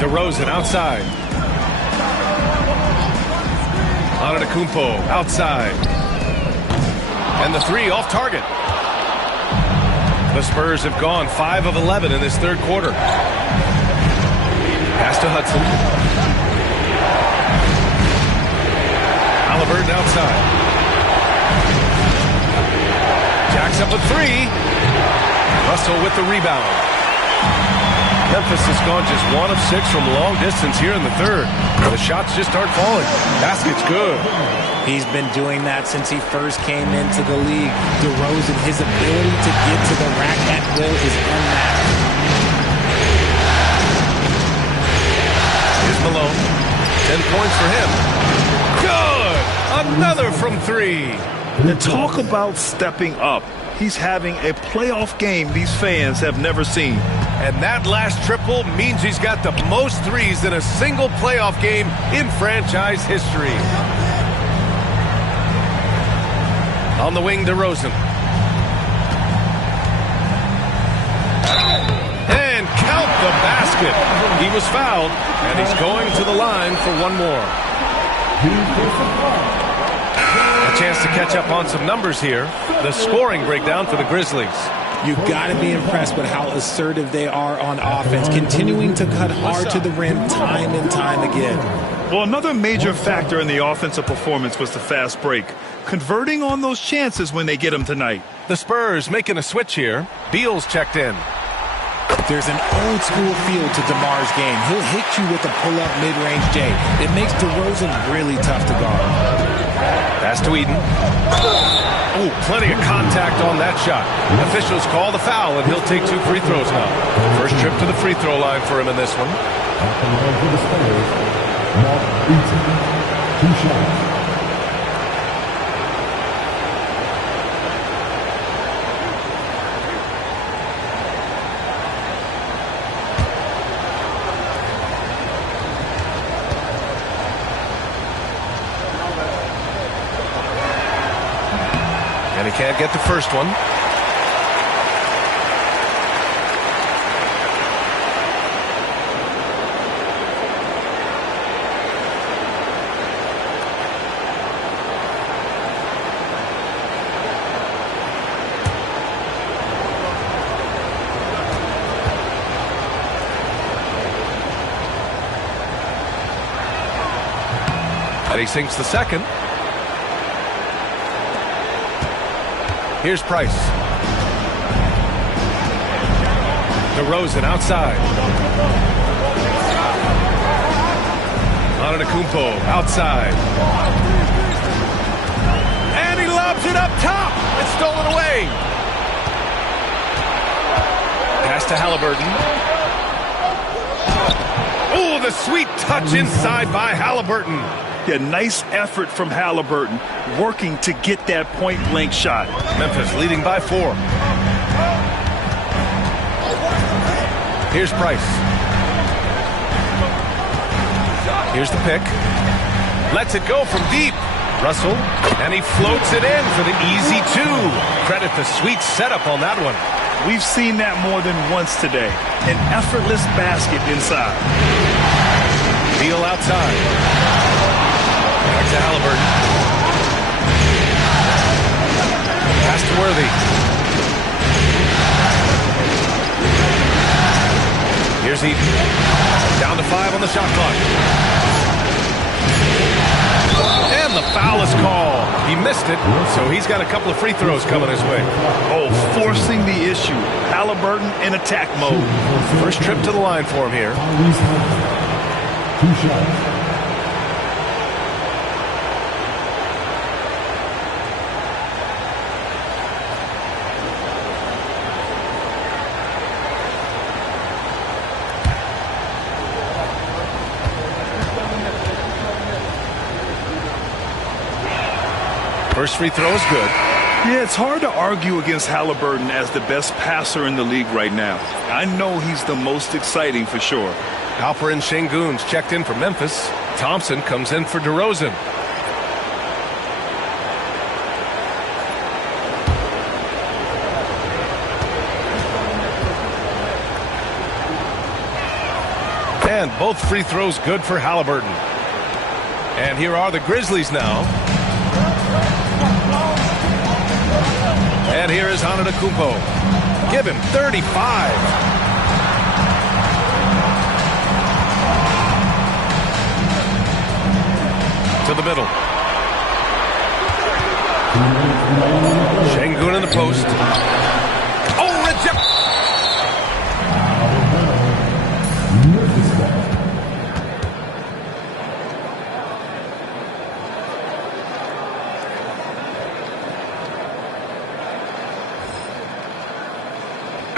DeRozan outside. Antetokounmpo outside. And the 3 off target. The Spurs have gone 5 of 11 in this third quarter. Pass to Hudson. Halliburton outside. Jacks up a 3. Russell with the rebound. Memphis has gone just 1 of 6 from long distance here in the third. The shots just aren't falling. Basket's good. He's been doing that since he first came into the league. DeRozan, his ability to get to the rack at will is unmatched. Here's Malone. 10 points for him. Good! Another from 3. And talk about stepping up. He's having a playoff game these fans have never seen. And that last triple means he's got the most threes in a single playoff game in franchise history. On the wing, DeRozan. And count the basket. He was fouled, and he's going to the line for one more. A chance to catch up on some numbers here. The scoring breakdown for the Grizzlies. You've got to be impressed with how assertive they are on offense, continuing to cut hard to the rim time and time again. Well, another major factor in the offensive performance was the fast break, converting on those chances when they get them tonight. The Spurs making a switch here. Beal's checked in. There's an old-school feel to DeMar's game. He'll hit you with a pull-up mid-range J. It makes DeRozan really tough to guard. Pass to Eden. Oh, plenty of contact on that shot. Officials call the foul, and he'll take 2 free throws now. First trip to the free throw line for him in this one. Two shots. And he can't get the first one. And he sinks the second. Here's Price. DeRozan outside. Antetokounmpo outside. And he lobs it up top. It's stolen away. Pass to Halliburton. Oh, the sweet touch inside by Halliburton. Yeah, nice effort from Halliburton, working to get that point-blank shot. Memphis leading by 4. Here's Price. Here's the pick. Lets it go from deep. Russell, and he floats it in for the easy 2. Credit the sweet setup on that one. We've seen that more than once today. An effortless basket inside. Beal outside. Back to Halliburton. Pass to Worthy. Here's Eden. Down to 5 on the shot clock. And the foul is called. He missed it, so he's got a couple of free throws coming his way. Oh, forcing the issue. Halliburton in attack mode. First trip to the line for him here. 2 shots. First free throw is good. Yeah, it's hard to argue against Halliburton as the best passer in the league right now. I know he's the most exciting for sure. Alperen Şengün's checked in for Memphis. Thompson comes in for DeRozan. And both free throws good for Halliburton. And here are the Grizzlies now. And here is Antetokounmpo. Give him 35. To the middle. Şengün in the post. Oh, reject.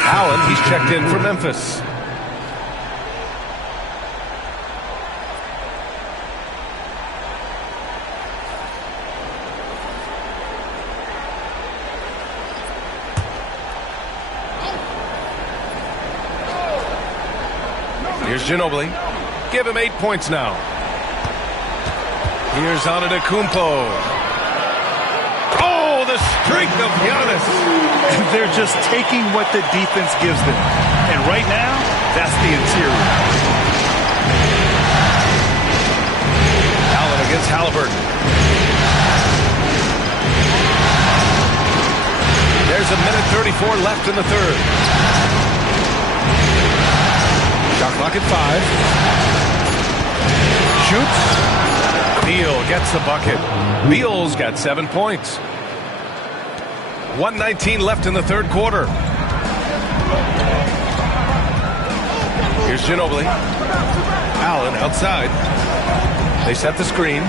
Allen, he's checked in for Memphis. Here's Ginobili. Give him 8 points now. Here's Antetokounmpo. Oh, the streak of Giannis. They're just taking what the defense gives them. And right now, that's the interior. Allen against Halliburton. There's a minute 34 left in the third. Shot clock at 5. Shoots. Beal gets the bucket. Beal's got 7 points. 1:19 left in the third quarter. Here's Ginobili. Allen outside. They set the screen.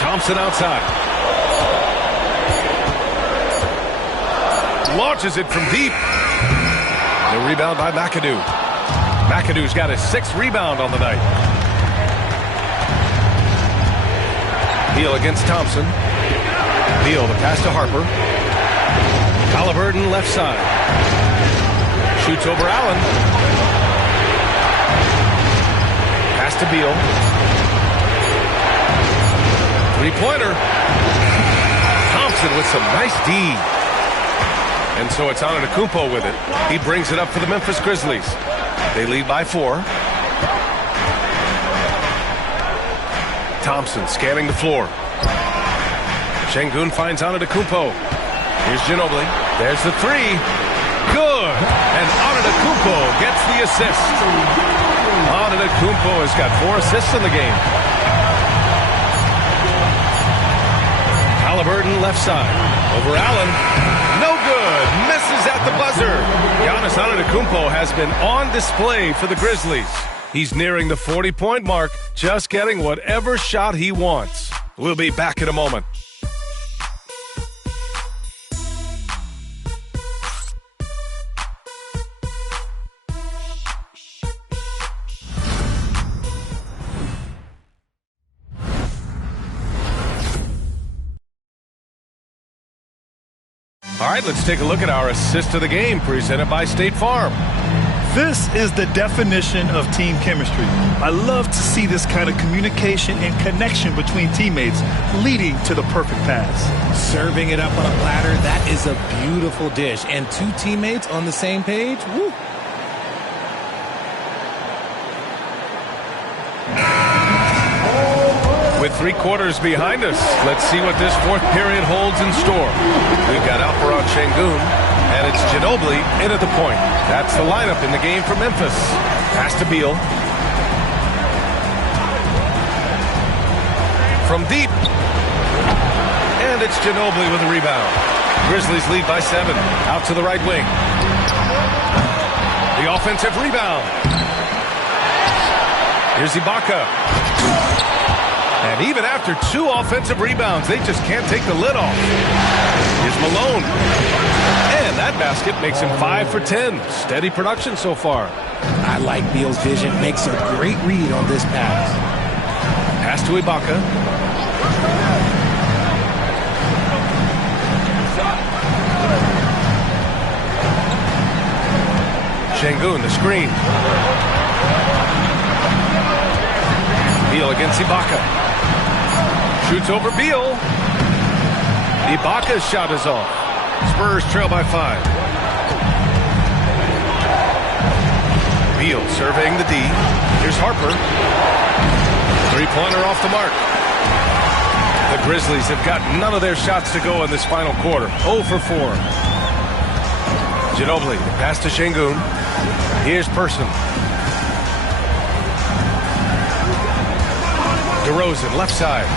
Thompson outside. Launches it from deep. The rebound by McAdoo. McAdoo's got his 6th rebound on the night. Beal against Thompson. Beal the pass to Harper. Halliburton left side. Shoots over Allen. Pass to Beal. 3-pointer. Thompson with some nice D. And so it's Antetokounmpo with it. He brings it up for the Memphis Grizzlies. They lead by 4. Thompson scanning the floor. Şengün finds Antetokounmpo. Here's Ginobili. There's the 3. Good. And Antetokounmpo gets the assist. Antetokounmpo has got 4 assists in the game. Halliburton left side. Over Allen. No good. Misses at the buzzer. Giannis Antetokounmpo has been on display for the Grizzlies. He's nearing the 40-point mark, just getting whatever shot he wants. We'll be back in a moment. All right, let's take a look at our assist of the game presented by State Farm. This is the definition of team chemistry. I love to see this kind of communication and connection between teammates leading to the perfect pass. Serving it up on a platter, that is a beautiful dish. And 2 teammates on the same page, woo. With 3 quarters behind us, let's see what this 4th period holds in store. We've got Alperen Şengün, and it's Ginobili in at the point. That's the lineup in the game for Memphis. Pass to Beal. From deep. And it's Ginobili with a rebound. Grizzlies lead by 7. Out to the right wing. The offensive rebound. Here's Ibaka. And even after 2 offensive rebounds, they just can't take the lid off. Here's Malone. And that basket makes him 5 for 10. Steady production so far. I like Beal's vision. Makes a great read on this pass. Pass to Ibaka. Şengün, the screen. Beal against Ibaka. Shoots over Beal. Ibaka's shot is off. Spurs trail by 5. Beal surveying the D. Here's Harper. 3-pointer off the mark. The Grizzlies have got none of their shots to go in this final quarter. 0 for 4. Ginobili, pass to Şengün. Here's Person. DeRozan, left side.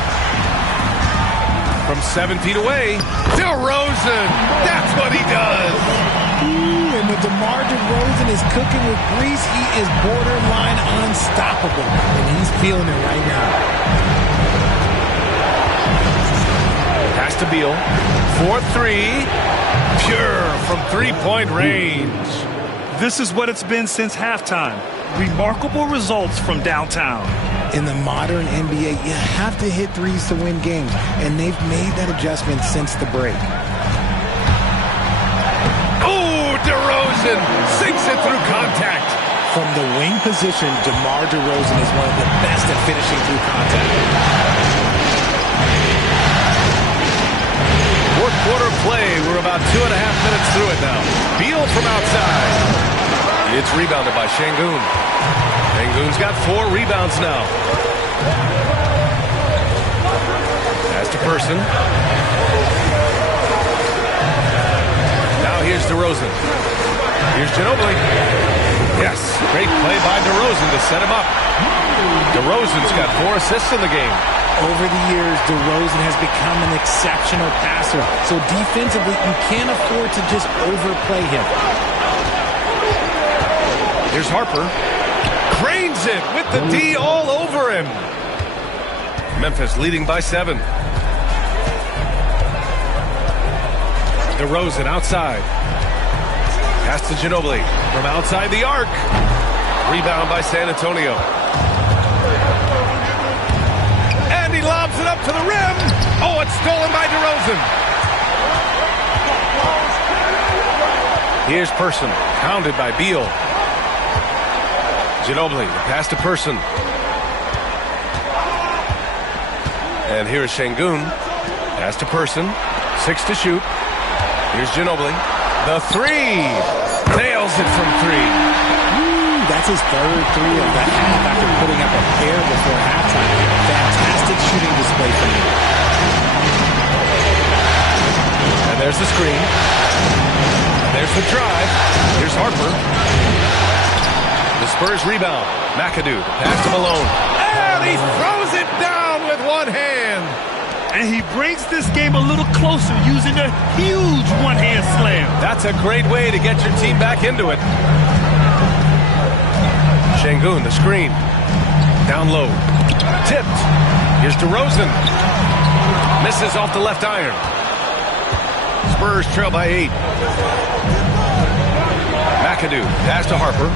From 7 feet away, DeRozan! That's what he does! Ooh, and when DeMar DeRozan is cooking with grease, he is borderline unstoppable. And he's feeling it right now. Pass to Beal. 4-3. Pure from 3-point range. This is what it's been since halftime. Remarkable results from downtown. In the modern NBA, you have to hit threes to win games, and they've made that adjustment since the break. DeRozan sinks it through contact. From the wing position, DeMar DeRozan is one of the best at finishing through contact. Fourth quarter play. We're about 2.5 minutes through it now. Beal from outside. It's rebounded by Şengün. Şengün's got 4 rebounds now. Pass to Person. Now here's DeRozan. Here's Ginobili. Yes, great play by DeRozan to set him up. DeRozan's got 4 assists in the game. Over the years, DeRozan has become an exceptional passer. So defensively, you can't afford to just overplay him. Here's Harper. Cranes it with the D all over him. Memphis leading by 7. DeRozan outside. Pass to Ginobili from outside the arc. Rebound by San Antonio. And he lobs it up to the rim. Oh, it's stolen by DeRozan. Here's Person, pounded by Beal. Ginobili, pass to Person. And here's Şengün. Pass to Person. 6 to shoot. Here's Ginobili. The 3. Nails it from 3. That's his third 3 of the half after putting up a pair before halftime. Fantastic shooting display from him. And there's the screen. And there's the drive. Here's Harper. The Spurs rebound. McAdoo, pass to Malone. And he throws it down with one hand. And he brings this game a little closer using a huge one-hand slam. That's a great way to get your team back into it. Şengün, the screen. Down low. Tipped. Here's DeRozan. Misses off the left iron. Spurs trail by 8. McAdoo, pass to Harper.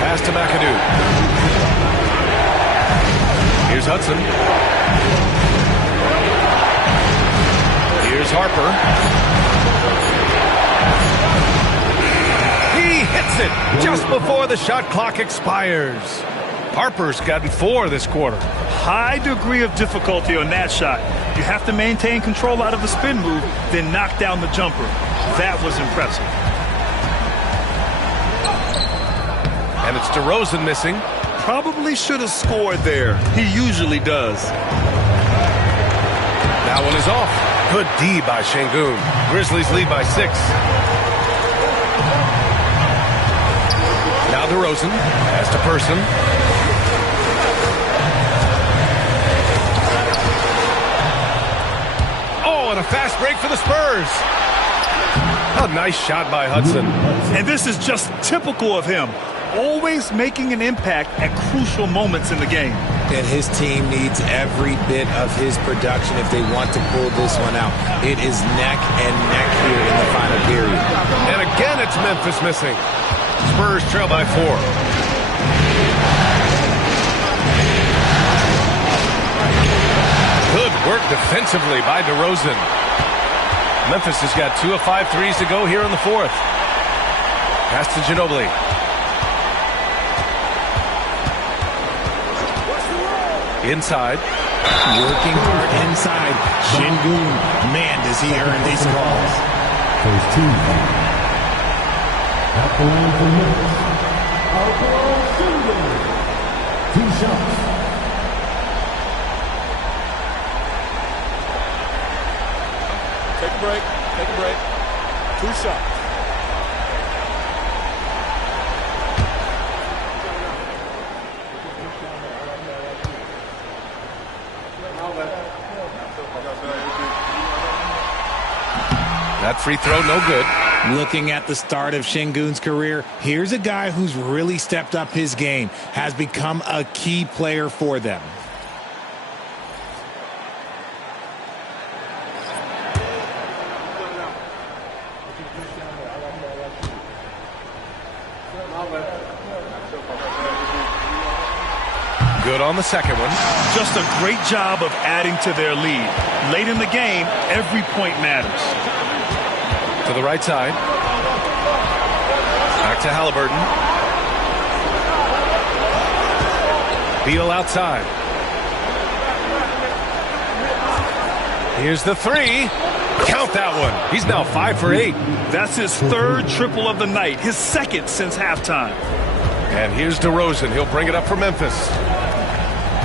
Pass to McAdoo. Here's Hudson. Here's Harper. He hits it just before the shot clock expires. Harper's gotten 4 this quarter. High degree of difficulty on that shot. You have to maintain control out of the spin move, then knock down the jumper. That was impressive. And it's DeRozan missing. Probably should have scored there. He usually does. That one is off. Good D by Şengün. Grizzlies lead by 6. Now DeRozan. Pass to Person. Oh, and a fast break for the Spurs. A nice shot by Hudson. And this is just typical of him. Always making an impact at crucial moments in the game. And his team needs every bit of his production if they want to pull this one out. It is neck and neck here in the final period. And again, it's Memphis missing. Spurs trail by 4. Good work defensively by DeRozan. Memphis has got 2 of 5 threes to go here in the 4th. Pass to Ginobili. Inside. Working hard inside. Şengün, man, does he earn these calls. First team. At the line for Memphis. Şengün. 2 shots. Take a break. Take a break. 2 shots. That free throw, no good. Looking at the start of Şengün's career, here's a guy who's really stepped up his game, has become a key player for them. Good on the second one. Just a great job of adding to their lead. Late in the game, every point matters. To the right side. Back to Halliburton. Beal outside. Here's the three. Count that one. He's now 5 for 8. That's his third triple of the night, his second since halftime. And here's DeRozan. He'll bring it up for Memphis.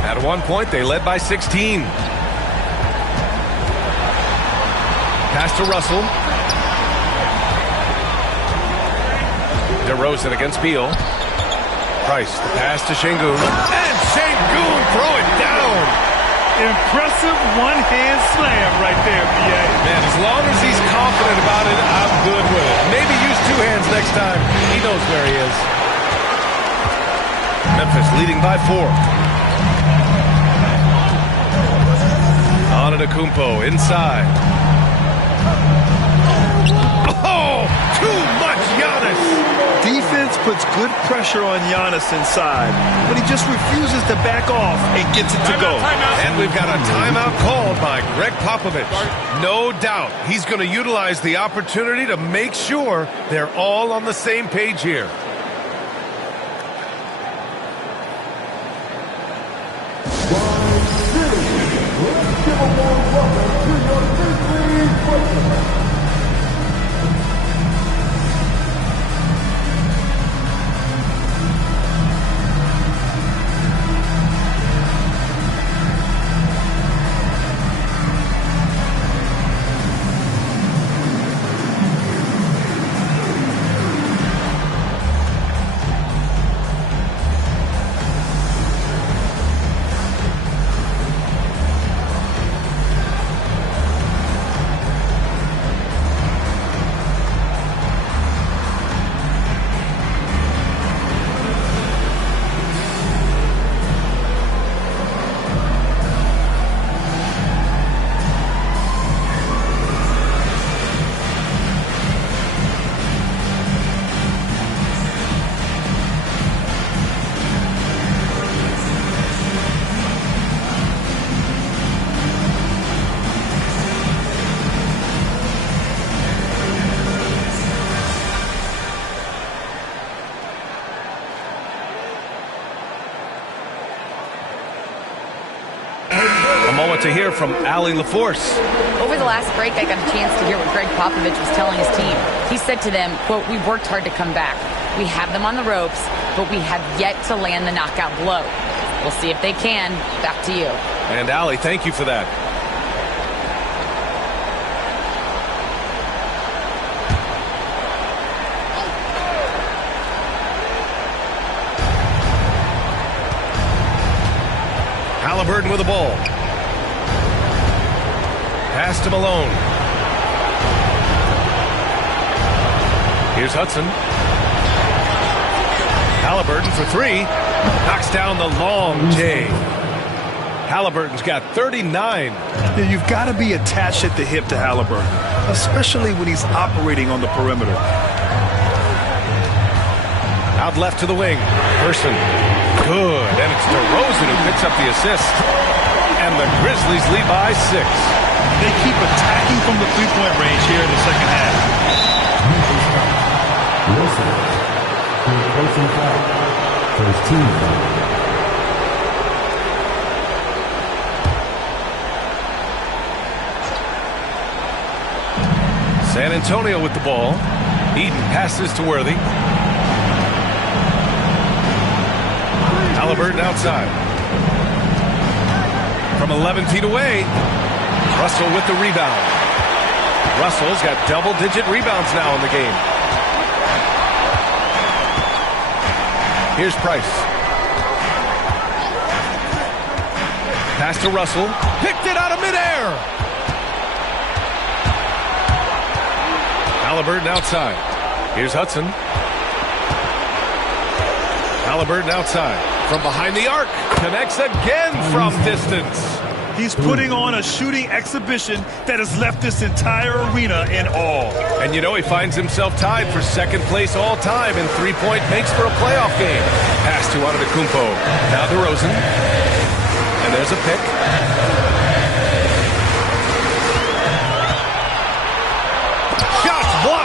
At one point, they led by 16. Pass to Russell. DeRozan against Beal. Price, the pass to Şengün. And Şengün throw it down. Impressive one-hand slam right there, B.A. Man, as long as he's confident about it, I'm good with it. Maybe use 2 hands next time. He knows where he is. Memphis leading by 4. Antetokounmpo inside. Oh, too much Giannis. Defense puts good pressure on Giannis inside, but he just refuses to back off and gets it to go. And we've got a timeout called by Greg Popovich. No doubt he's going to utilize the opportunity to make sure they're all on the same page here. Let's give a warm welcome to your Grizzlies football. To hear from Allie LaForce. Over the last break, I got a chance to hear what Greg Popovich was telling his team. He said to them, quote, "We worked hard to come back. We have them on the ropes, but we have yet to land the knockout blow. We'll see if they can." Back to you. And Allie, thank you for that. Halliburton with the ball. Pass to Malone. Here's Hudson. Halliburton for 3. Knocks down the long J. Halliburton's got 39. You've got to be attached at the hip to Halliburton, especially when he's operating on the perimeter. Out left to the wing. Person. Good. And it's DeRozan who picks up the assist. And the Grizzlies lead by 6. They keep attacking from the three-point range here in the second half. First team foul. San Antonio with the ball. Eden passes to Worthy. Halliburton outside. From 11 feet away. Russell with the rebound. Russell's got double-digit rebounds now in the game. Here's Price. Pass to Russell. Picked it out of midair. Halliburton outside. Here's Hudson. Halliburton outside. From behind the arc. Connects again from distance. He's putting on a shooting exhibition that has left this entire arena in awe. And you know he finds himself tied for second place all time in three-point makes for a playoff game. Pass to Antetokounmpo. Now DeRozan. And there's a pick. Shots blocked.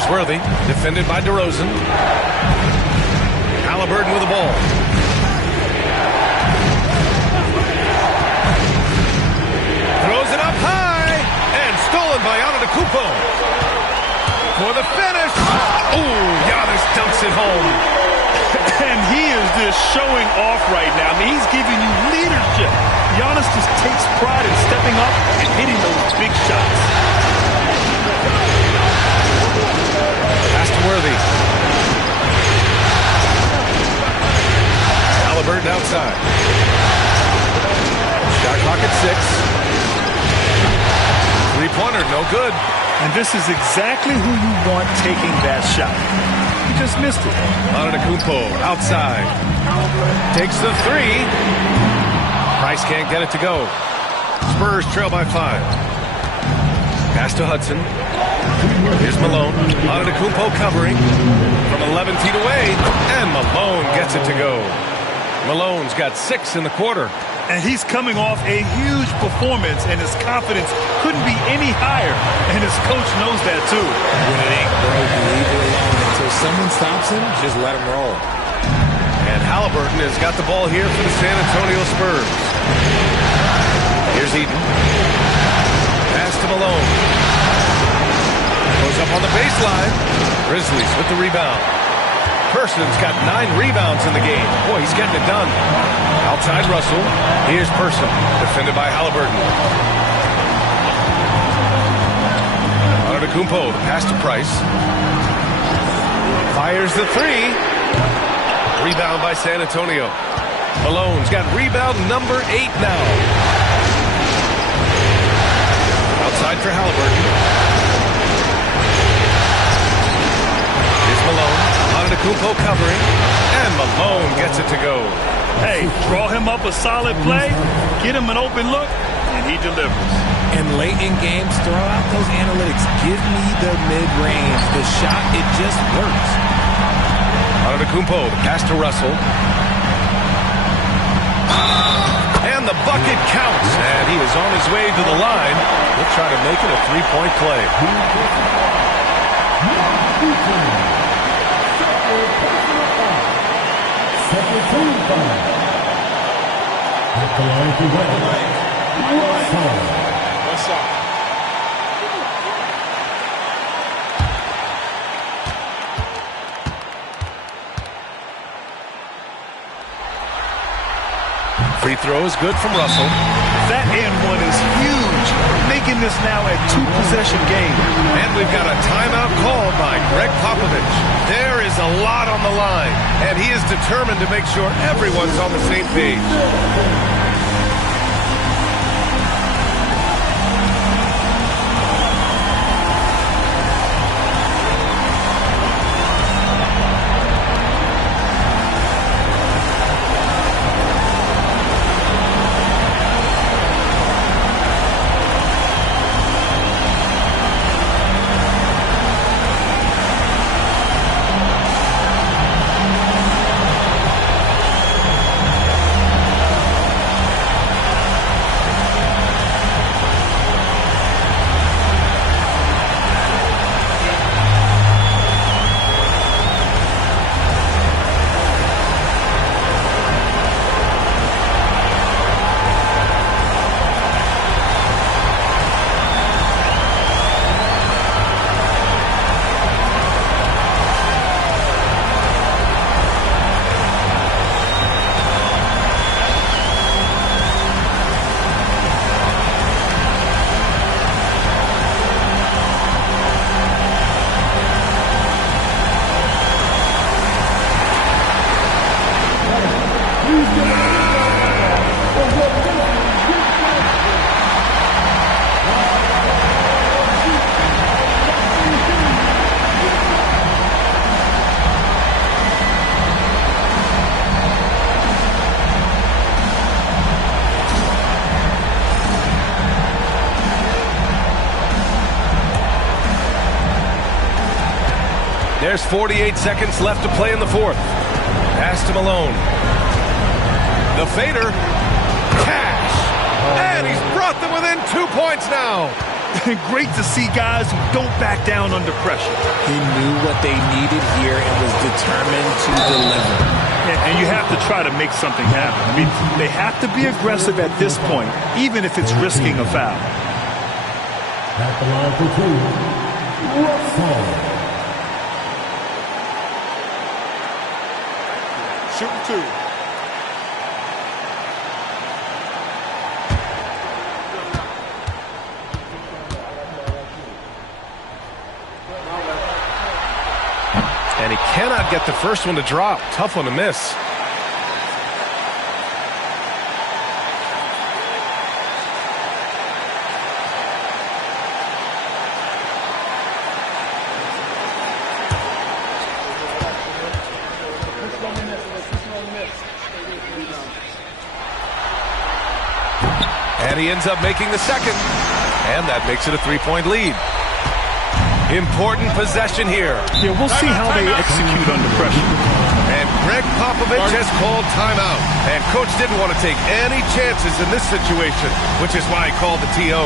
Here's Worthy, defended by DeRozan. Halliburton with the ball. Throws it up high, and stolen by Antetokounmpo. For the finish. Ooh, Giannis dunks it home. And he is just showing off right now. I mean, he's giving you leadership. Giannis just takes pride in stepping up and hitting those big shots. Pass to Worthy. Halliburton outside. Shot clock at 6. Three-pointer, no good. And this is exactly who you want taking that shot. He just missed it. Antetokounmpo outside. Takes the 3. Price can't get it to go. Spurs trail by 5. Pass to Hudson. Here's Malone. Antetokounmpo covering from 11 feet away. And Malone gets it to go. Malone's got 6 in the quarter. And he's coming off a huge performance, and his confidence couldn't be any higher. And his coach knows that, too. When it ain't broke, leave it alone. Until someone stops him, just let him roll. And Halliburton has got the ball here for the San Antonio Spurs. Here's Eden. Pass to Malone. Goes up on the baseline. Grizzlies with the rebound. Person's got 9 rebounds in the game. Boy, he's getting it done. Outside Russell. Here's Person, defended by Halliburton. Antetokounmpo, pass to Price. Fires the 3. Rebound by San Antonio. Malone's got rebound number 8 now. Outside for Halliburton. Here's Malone. Antetokounmpo covering, and Malone gets it to go. Hey, draw him up a solid play, get him an open look, and he delivers. And late in games, throw out those analytics. Give me the mid-range. The shot, it just works. Antetokounmpo, pass to Russell. And the bucket counts, and he is on his way to the line. He'll try to make it a 3-point play. Free throw is good from Russell. That and one is huge, making this now a 2-possession game. And we've got a timeout called by Greg Popovich. There is a lot on the line, and he is determined to make sure everyone's on the same page. There's 48 seconds left to play in the fourth. Pass to Malone. The fader. Cash. And he's brought them within 2 points now. Great to see guys who don't back down under pressure. He knew what they needed here and was determined to deliver. And you have to try to make something happen. I mean, they have to be aggressive at this point, even if it's risking a foul. At the line for two, Russell. Shooting two. And he cannot get the first one to drop. Tough one to miss. And he ends up making the second. And that makes it a three-point lead. Important possession here. Yeah, we'll see how they execute under pressure. And Greg Popovich has called timeout. And Coach didn't want to take any chances in this situation, which is why he called the TO.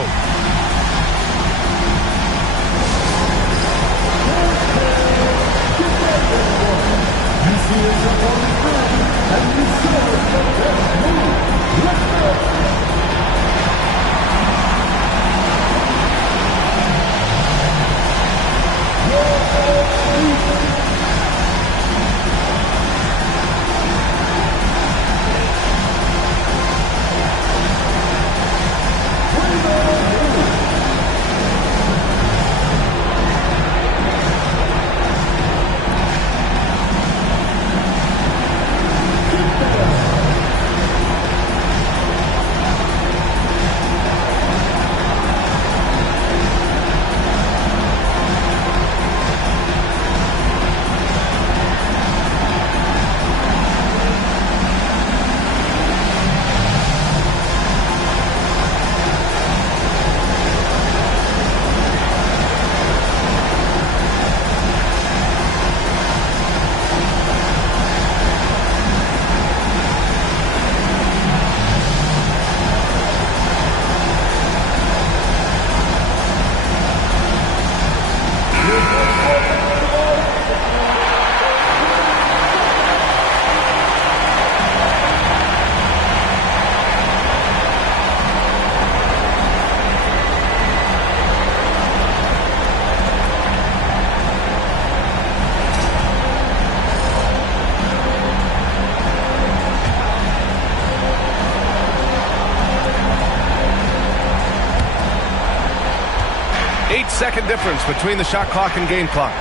Second difference between the shot clock and game clock.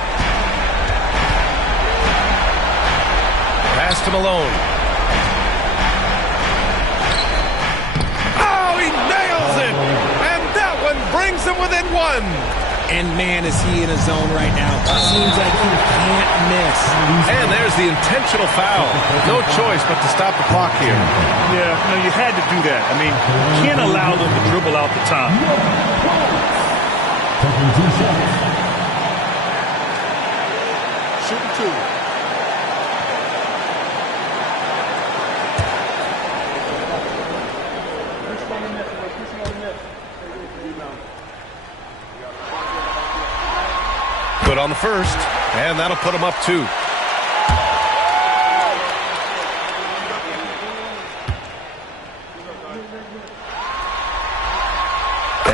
Pass to Malone. Oh, he nails it! And that one brings him within one. And man, is he in a zone right now. Seems like he can't miss. And there's the intentional foul. No choice but to stop the clock here. Yeah, no, you had to do that. I mean, you can't allow them to dribble out the time. Taking 2 shots. Shooting two. Good on the first, and that'll put him up 2.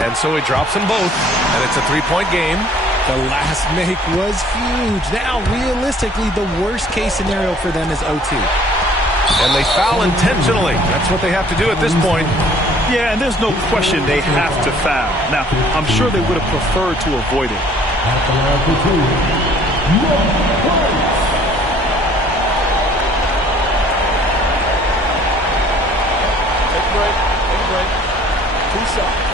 And so he drops them both, and it's a 3-point game. The last make was huge. Now, realistically, the worst-case scenario for them is OT. And they foul intentionally. That's what they have to do at this point. Yeah, and there's no question they have to foul. Now, I'm sure they would have preferred to avoid it. At the line for two, Take a break. Take a break. 2 shots.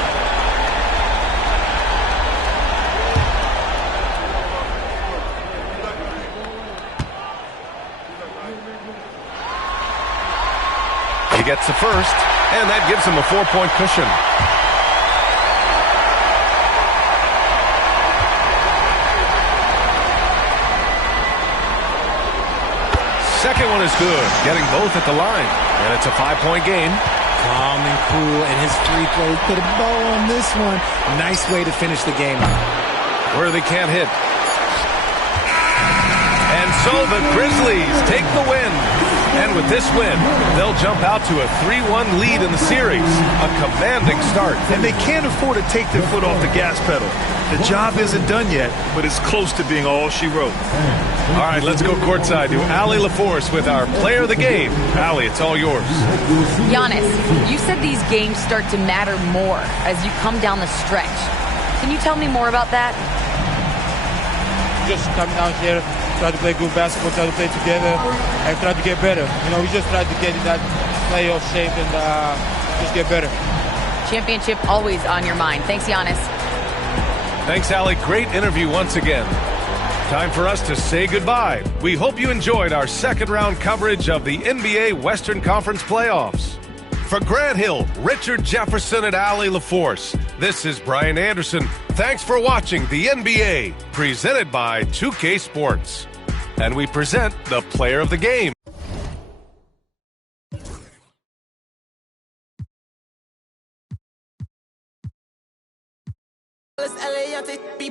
He gets the first, and that gives him a 4-point cushion. Second one is good, getting both at the line. And it's a 5-point game. Calm and cool, and his free throw put a bow on this one. Nice way to finish the game out. Worthy can't hit. And so the Grizzlies take the win. And with this win, they'll jump out to a 3-1 lead in the series. A commanding start. And they can't afford to take their foot off the gas pedal. The job isn't done yet, but it's close to being all she wrote. All right, let's go courtside to Allie LaForce with our player of the game. Allie, it's all yours. Giannis, you said these games start to matter more as you come down the stretch. Can you tell me more about that? Just come down here, try to play good basketball, try to play together, and try to get better. You know, we just try to get in that playoff shape and just get better. Championship always on your mind. Thanks, Giannis. Thanks, Allie. Great interview once again. Time for us to say goodbye. We hope you enjoyed our second round coverage of the NBA Western Conference playoffs. For Grant Hill, Richard Jefferson, and Allie LaForce, this is Brian Anderson. Thanks for watching the NBA, presented by 2K Sports. And we present the player of the game.